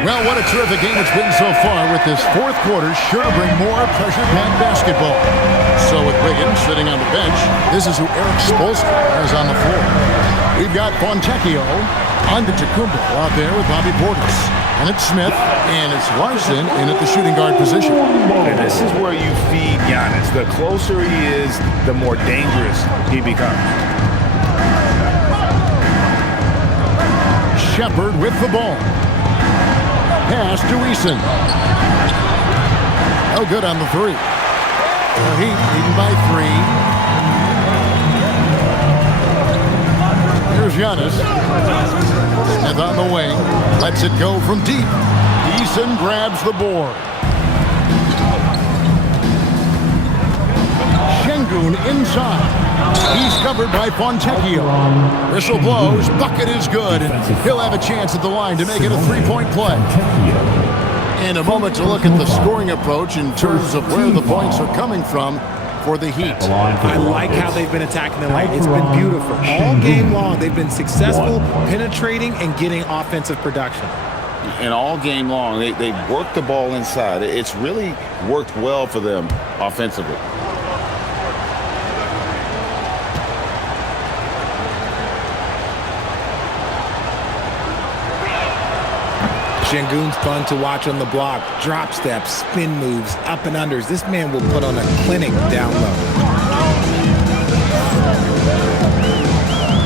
Well, what a terrific game it's been so far, with this fourth quarter sure to bring more pressure-packed basketball. So with Wiggins sitting on the bench, this is who Eric Spoelstra has on the floor. We've got Fontecchio, Antetokounmpo out there with Bobby Portis. And it's Smith, and it's Larson in at the shooting guard position. And this is where you feed Giannis. The closer he is, the more dangerous he becomes. Shepard with the ball. Pass to Eason. Oh, good on the 3. The Heat leading by 3. Here's Giannis. Smith on the wing. Lets it go from deep. Eason grabs the board. Şengün inside. He's covered by Fontecchio. Whistle blows. Bucket is good. And he'll have a chance at the line to make it a 3-point play. In a moment to look at the scoring approach in terms of where the points are coming from for the Heat. I like how they've been attacking the lane. It's been beautiful. All game long, they've been successful penetrating and getting offensive production. And all game long, they worked the ball inside. It's really worked well for them offensively. Şengün's fun to watch on the block. Drop steps, spin moves, up and unders. This man will put on a clinic down low.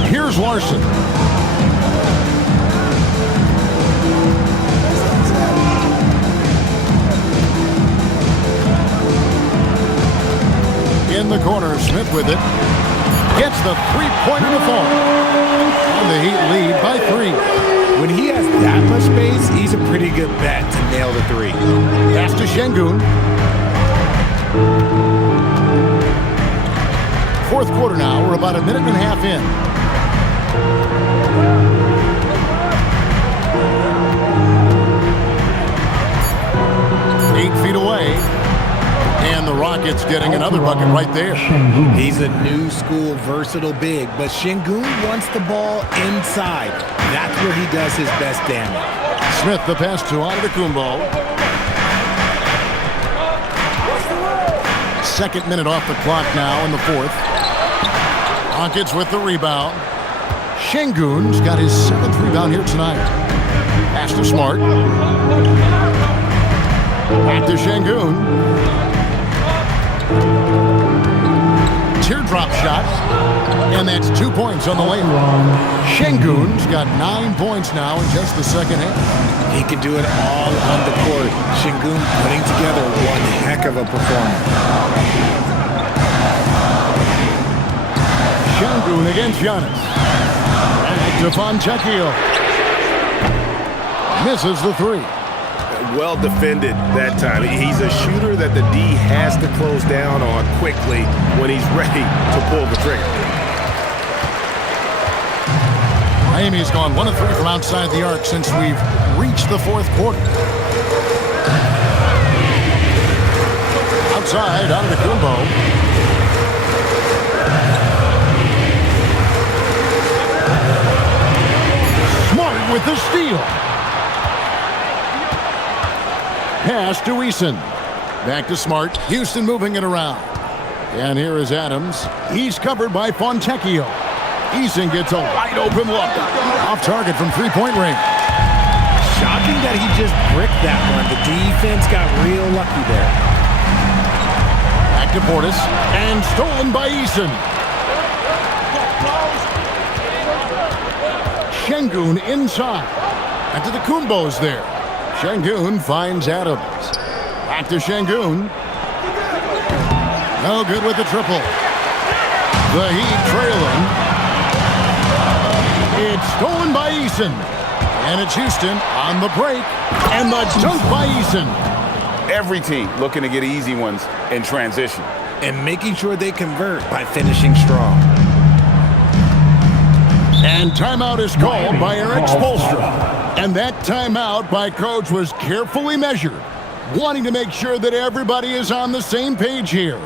Here's Larson. In the corner, Smith with it. Gets the three-pointer to fall. And the Heat lead by 3. When he has that much space, he's a pretty good bet to nail the 3. Pass to Şengün. Fourth quarter now. We're about a minute and a half in. Eight feet away. And the Rockets getting another bucket right there. He's a new school versatile big, but Şengün wants the ball inside. That's where he does his best damage. Smith the pass to Antetokounmpo. Second minute off the clock now in the fourth. Rockets with the rebound. Şengün's got his 7th rebound here tonight. Pass to Smart. Back to Şengün. Teardrop shot. And that's 2 points on the layup. Şengün's got 9 points now in just the second half. He can do it all on the court. Şengün putting together one heck of a performance. Şengün against Giannis. Back to Fontecchio. Misses the 3. Well defended that time. He's a shooter that the D has to close down on quickly when he's ready to pull the trigger. Miami's gone 1 of 3 from outside the arc since we've reached the fourth quarter. Outside, Antetokounmpo. with the steal. Pass to Eason. Back to Smart. Houston moving it around. And here is Adams. He's covered by Fontecchio. Eason gets a wide open look. Off target from three-point range. Shocking that he just bricked that one. The defense got real lucky there. Back to Portis. And stolen by Eason. Şengün inside. And to the Kumbos there. Şengün finds Adams. Back to Şengün. No good with the triple. The Heat trailing. It's stolen by Eason. And it's Houston on the break. And the dunk by Eason. Every team looking to get easy ones in transition. And making sure they convert by finishing strong. And timeout is called by Eric Spoelstra. And that timeout by Coach was carefully measured, wanting to make sure that everybody is on the same page here.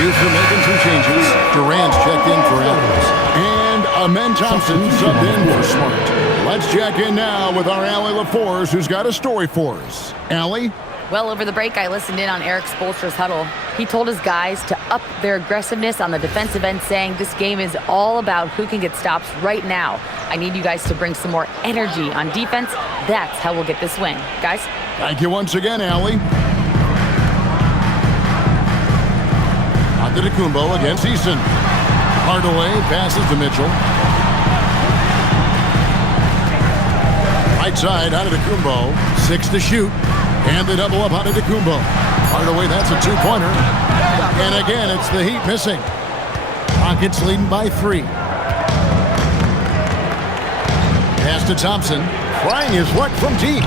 Houston making some changes. Durant's checked in for Adams. And Amen Thompson subbed in for Smart. Let's check in now with our Allie LaForce, who's got a story for us. Allie? Well, over the break, I listened in on Eric Spoelstra's huddle. He told his guys to up their aggressiveness on the defensive end, saying this game is all about who can get stops right now. I need you guys to bring some more energy on defense. That's how we'll get this win. Guys? Thank you once again, Allie. Antetokounmpo against Eason. Hardaway passes to Mitchell. Right side, Antetokounmpo. 6 to shoot. And the double up Antetokounmpo. Hardaway, that's a two-pointer. And again, it's the Heat missing. Rockets leading by 3. Pass to Thompson. Trying his luck from deep.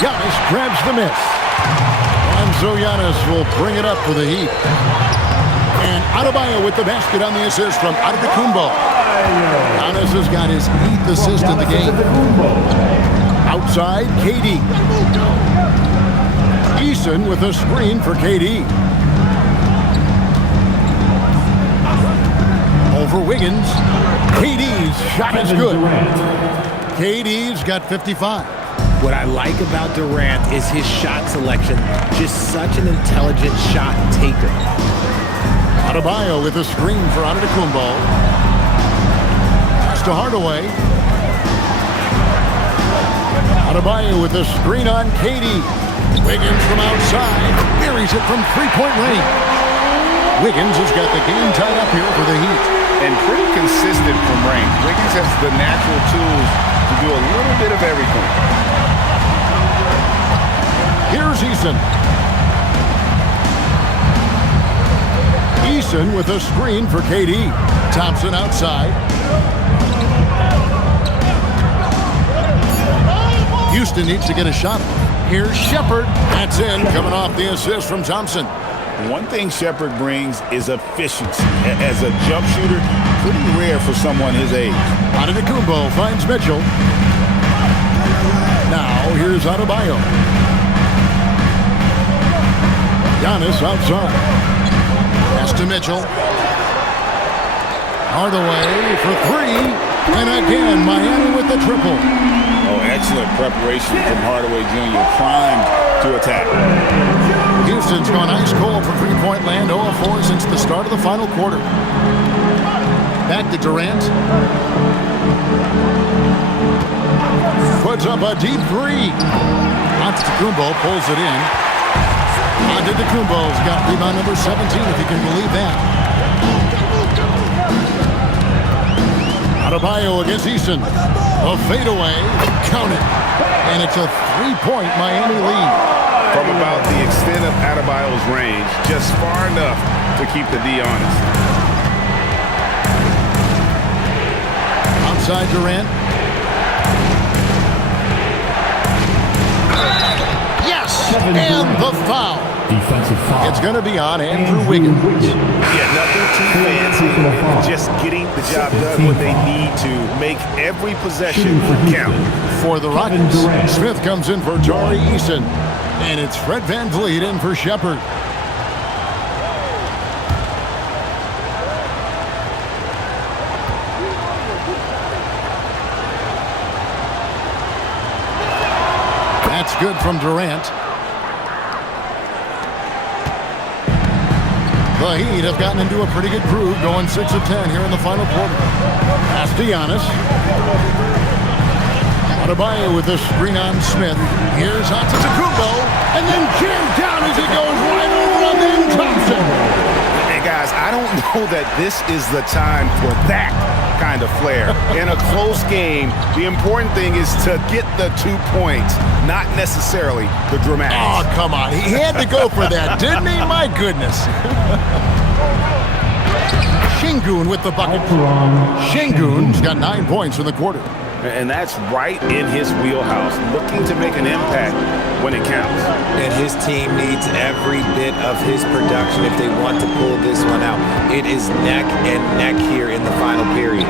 Giannis grabs the miss. And so Giannis will bring it up for the Heat. And Adebayo with the basket on the assist from Antetokounmpo. Giannis has got his 8th assist in the game. Outside, KD. Eason with a screen for KD. Over Wiggins. KD's shot is good. KD's got 55. What I like about Durant is his shot selection. Just such an intelligent shot taker. Adebayo with a screen for Antetokounmpo. Pass to Hardaway. Adebayo with a screen on KD. Wiggins from outside. Buries it from three-point range. Wiggins has got the game tied up here for the Heat. And pretty consistent from range. Wiggins has the natural tools to do a little bit of everything. Here's Eason. Eason with a screen for KD. Thompson outside. Houston needs to get a shot. Here's Shepherd. That's in, coming off the assist from Thompson. One thing Shepherd brings is efficiency. As a jump shooter, pretty rare for someone his age. Antetokounmpo finds Mitchell. Now, here's Adebayo. Giannis outside. Pass to Mitchell. Hardaway for 3. And again, Miami with the triple. Oh, excellent preparation from Hardaway Jr. Primed to attack. Houston's gone ice cold from three-point land, 0-4 since the start of the final quarter. Back to Durant. Puts up a deep 3. Antetokounmpo pulls it in. Antetokounmpo's got rebound number 17, if you can believe that. Adebayo against Eason. A fadeaway. Count it. And it's a 3-point Miami lead. From about the extent of Adebayo's range, just far enough to keep the D honest. Outside Durant. Yes! And the foul. Defensive foul. It's going to be on Andrew Wiggins. Yeah, nothing too fancy. Just getting the job done what they need to make every possession count. For the Rockets, Smith comes in for Tari Eason. And it's Fred VanVleet in for Shepherd. It's good from Durant. The Heat have gotten into a pretty good groove, going 6 of 10 here in the final quarter. Pass to Giannis. Adebayo with the screen on Smith. Here's Antetokounmpo, and then jammed down as he goes right over on Ben Thompson. Hey, guys, I don't know that this is the time for that kind of flair. In a close game, the important thing is to get the 2 points, not necessarily the dramatics. Oh, come on. He had to go for that, didn't he? My goodness. Şengün with the bucket. Şengün's got 9 points in the quarter. And that's right in his wheelhouse, looking to make an impact when it counts. And his team needs every bit of his production if they want to pull this one out. It is neck and neck here in the final period.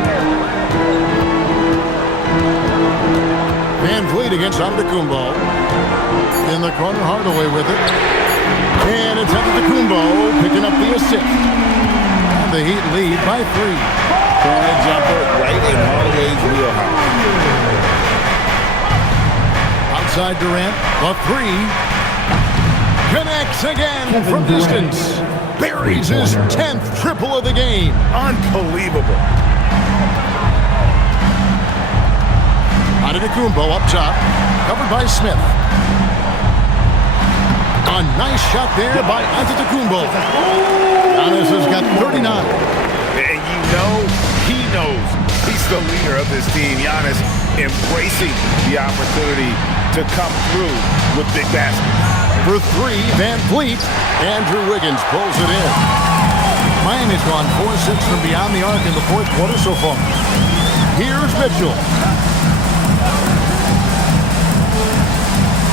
Van Vliet against Antetokounmpo. In the corner, Hardaway with it. And it's Antetokounmpo picking up the assist. And the Heat lead by 3. Corner jumper right in Hardaway's wheelhouse. Outside Durant, the 3. Connects again from distance. Buries his 10th triple of the game. Unbelievable. Antetokounmpo up top, covered by Smith. A nice shot there by Antetokounmpo. Giannis has got 39. And you know he knows he's the leader of this team. Giannis embracing the opportunity to come through with big baskets. For 3, Van Vliet. Andrew Wiggins pulls it in. Miami's gone 4-6 from beyond the arc in the fourth quarter so far. Here's Mitchell.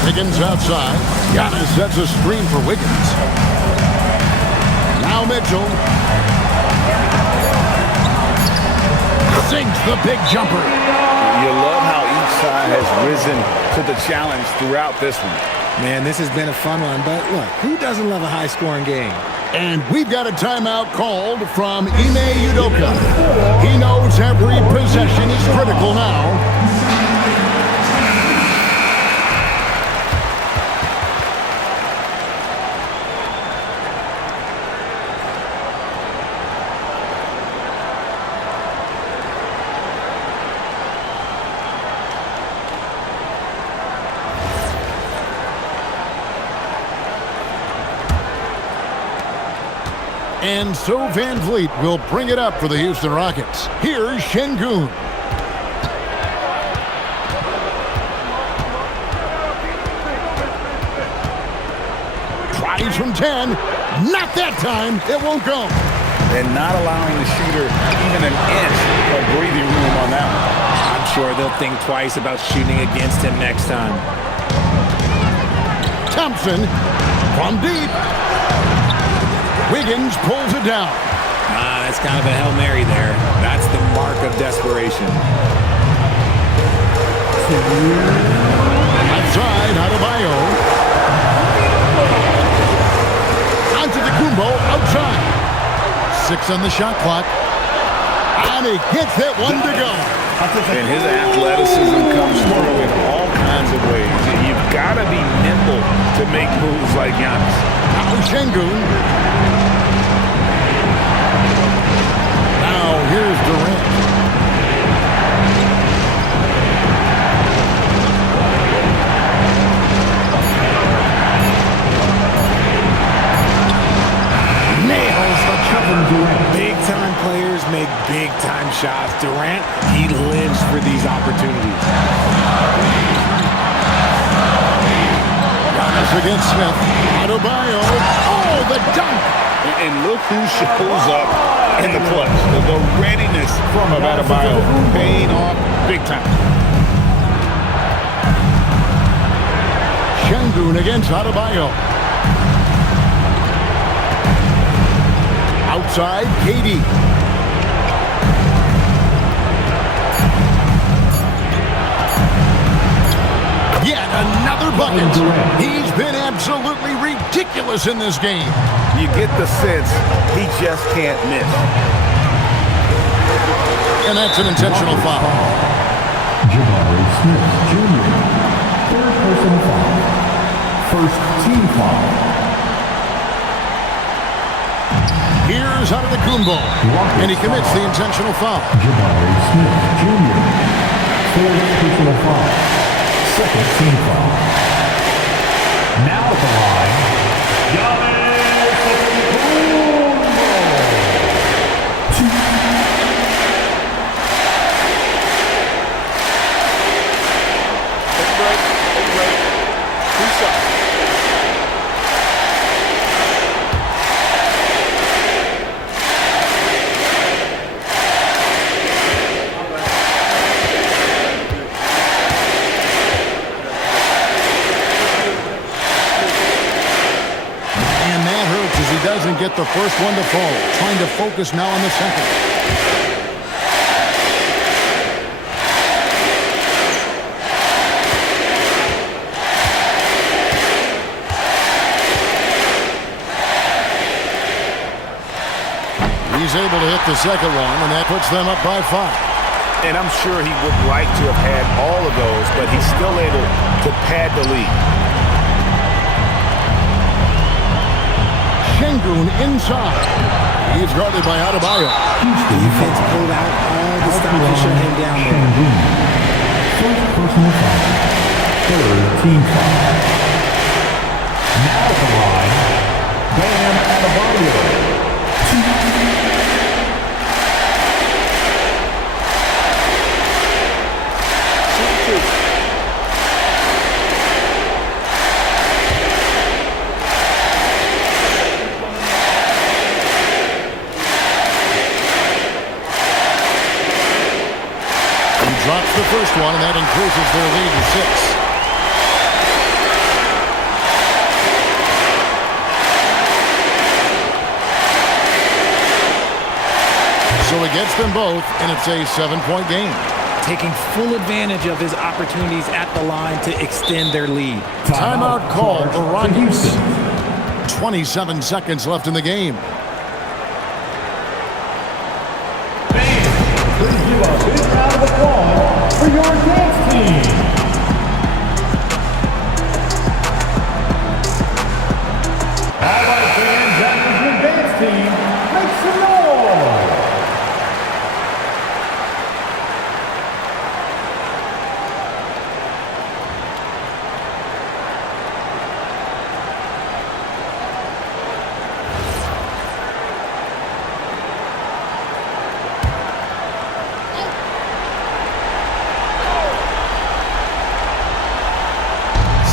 Wiggins outside. Giannis sets a screen for Wiggins. Now Mitchell. Sinks the big jumper. You love how each side has risen to the challenge throughout this one. Man, this has been a fun one, but look, who doesn't love a high-scoring game? And we've got a timeout called from Ime Udoka. He knows every possession is critical now. And so Van Vliet will bring it up for the Houston Rockets. Here's Şengün. Tries from 10. Not that time. It won't go. And not allowing the shooter even an inch of breathing room on that one. I'm sure they'll think twice about shooting against him next time. Thompson from deep. Wiggins pulls it down. That's kind of a Hail Mary there. That's the mark of desperation. Outside, Adebayo. Antetokounmpo outside. 6 on the shot clock. And he gets that one to go. And his athleticism comes through in all kinds of ways. You've got to be nimble to make moves like Giannis. Now Şengün. Now here's Durant. Nails the Kevin Durant. Big-time players make big-time shots. Durant, he lives for these opportunities. Giannis against Smith. Adebayo. Oh, the dunk. And look who shows up in the clutch. The readiness from Adebayo paying off big time. Şengün against Adebayo. Outside, KD. Yet another bucket. He's been absolutely ridiculous in this game. You get the sense he just can't miss. And that's an intentional foul. Third personal foul. First team foul. Here's Antetokounmpo, and he commits the intentional foul. Jabari Smith Jr. Fourth personal foul. Second team foul. Now at the line, doesn't get the first one to fall. Trying to focus now on the second. He's able to hit the second one, and that puts them up by 5. And I'm sure he would like to have had all of those, but he's still able to pad the lead. Şengün inside. He's guarded by Adebayo. Defense pulled out all the stuff to shut him down there. First personal foul. Third team foul. Now at the line, Bam Adebayo. Drops the first one, and that increases their lead to 6. So he gets them both, and it's a 7-point game. Taking full advantage of his opportunities at the line to extend their lead. Timeout called for Rockets. 27 seconds left in the game. Please give a big round of applause for your dance team. All right, fans, that is your dance team. Make some noise.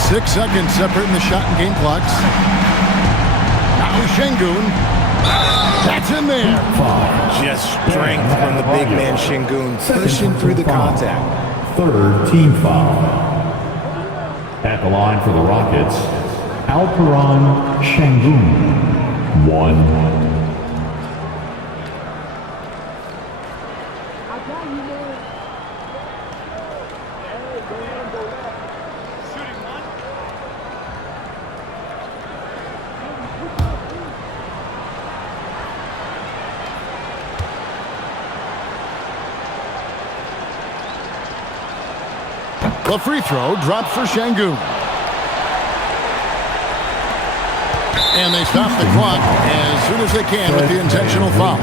Six seconds separating the shot and game clocks. Now Şengün. That's in there. Just strength from the big man Şengün, pushing through the contact. Third team foul. At the line for the Rockets, Alperen Şengün. 1. The free throw dropped for Şengün. And they stop the clock as soon as they can with the intentional foul.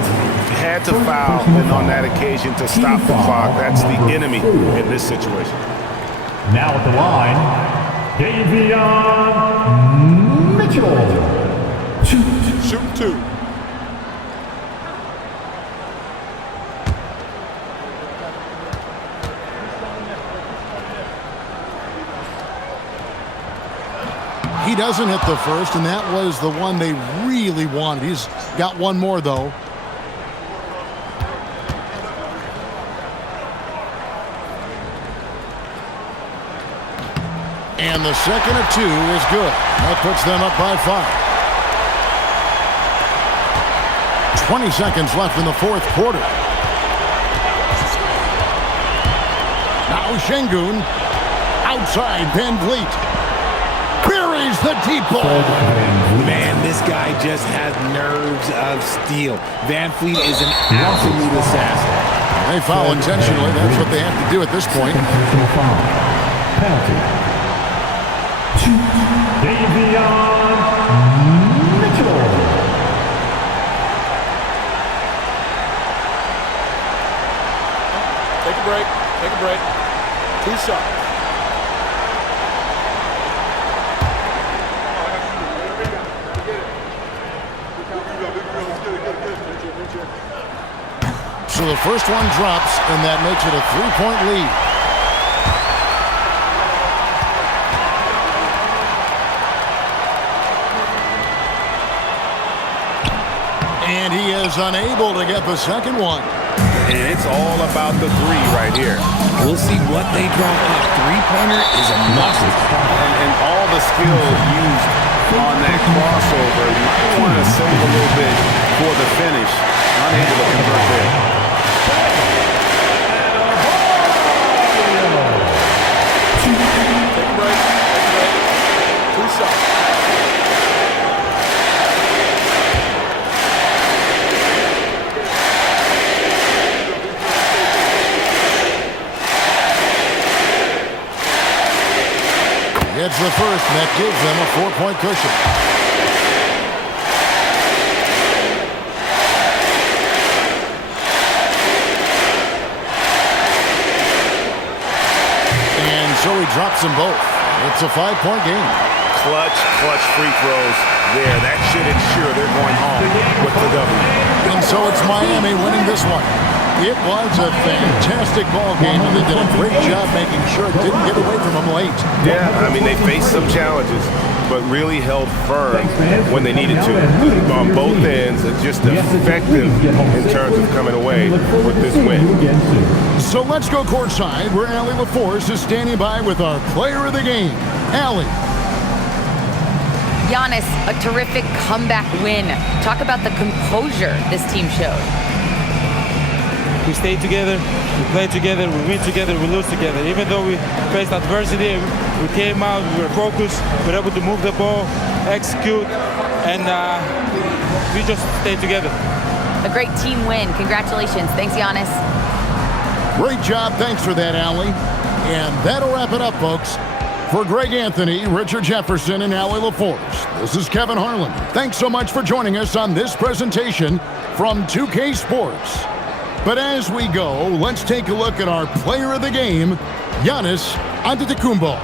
Had to foul, and on that occasion to stop the clock. That's the enemy in this situation. Now at the line, Davion Mitchell. Shoot two. He doesn't hit the first, and that was the one they really wanted. He's got one more, though. And the second of 2 is good. That puts them up by 5. 20 seconds left in the fourth quarter. Now Şengün outside Van Vliet. Buries the deep ball. Man, this guy just has nerves of steel. Van Vliet is an absolute assassin. They foul intentionally. That's what they have to do at this point. Penalty. Davion Mitchell. Take a break. Take a break. 2 shots. So the first one drops, and that makes it a 3-point lead. And he is unable to get the second one. And it's all about the three right here. We'll see what they draw up. Three-pointer is a must. And all the skill used on that crossover. You might want to save a little bit for the finish. Unable to convert there. Take a break. Take a break. 2 shots. It's the first, and that gives them a 4-point cushion. And so he drops them both. It's a 5-point game. Clutch free throws there. That should ensure they're going home with the W. And so it's Miami winning this one. It was a fantastic ball game, and they did a great job making sure it didn't get away from them late. Yeah, I mean, they faced some challenges, but really held firm when they needed to. On both ends, just effective in terms of coming away with this win. So let's go courtside, where Allie LaForce is standing by with our player of the game, Allie. Giannis, a terrific comeback win. Talk about the composure this team showed. We stay together, we play together, we win together, we lose together. Even though we faced adversity, we came out, we were focused, we were able to move the ball, execute, and we just stayed together. A great team win. Congratulations. Thanks, Giannis. Great job. Thanks for that, Allie. And that'll wrap it up, folks. For Greg Anthony, Richard Jefferson, and Allie LaForce, this is Kevin Harlan. Thanks so much for joining us on this presentation from 2K Sports. But as we go, let's take a look at our player of the game, Giannis Antetokounmpo.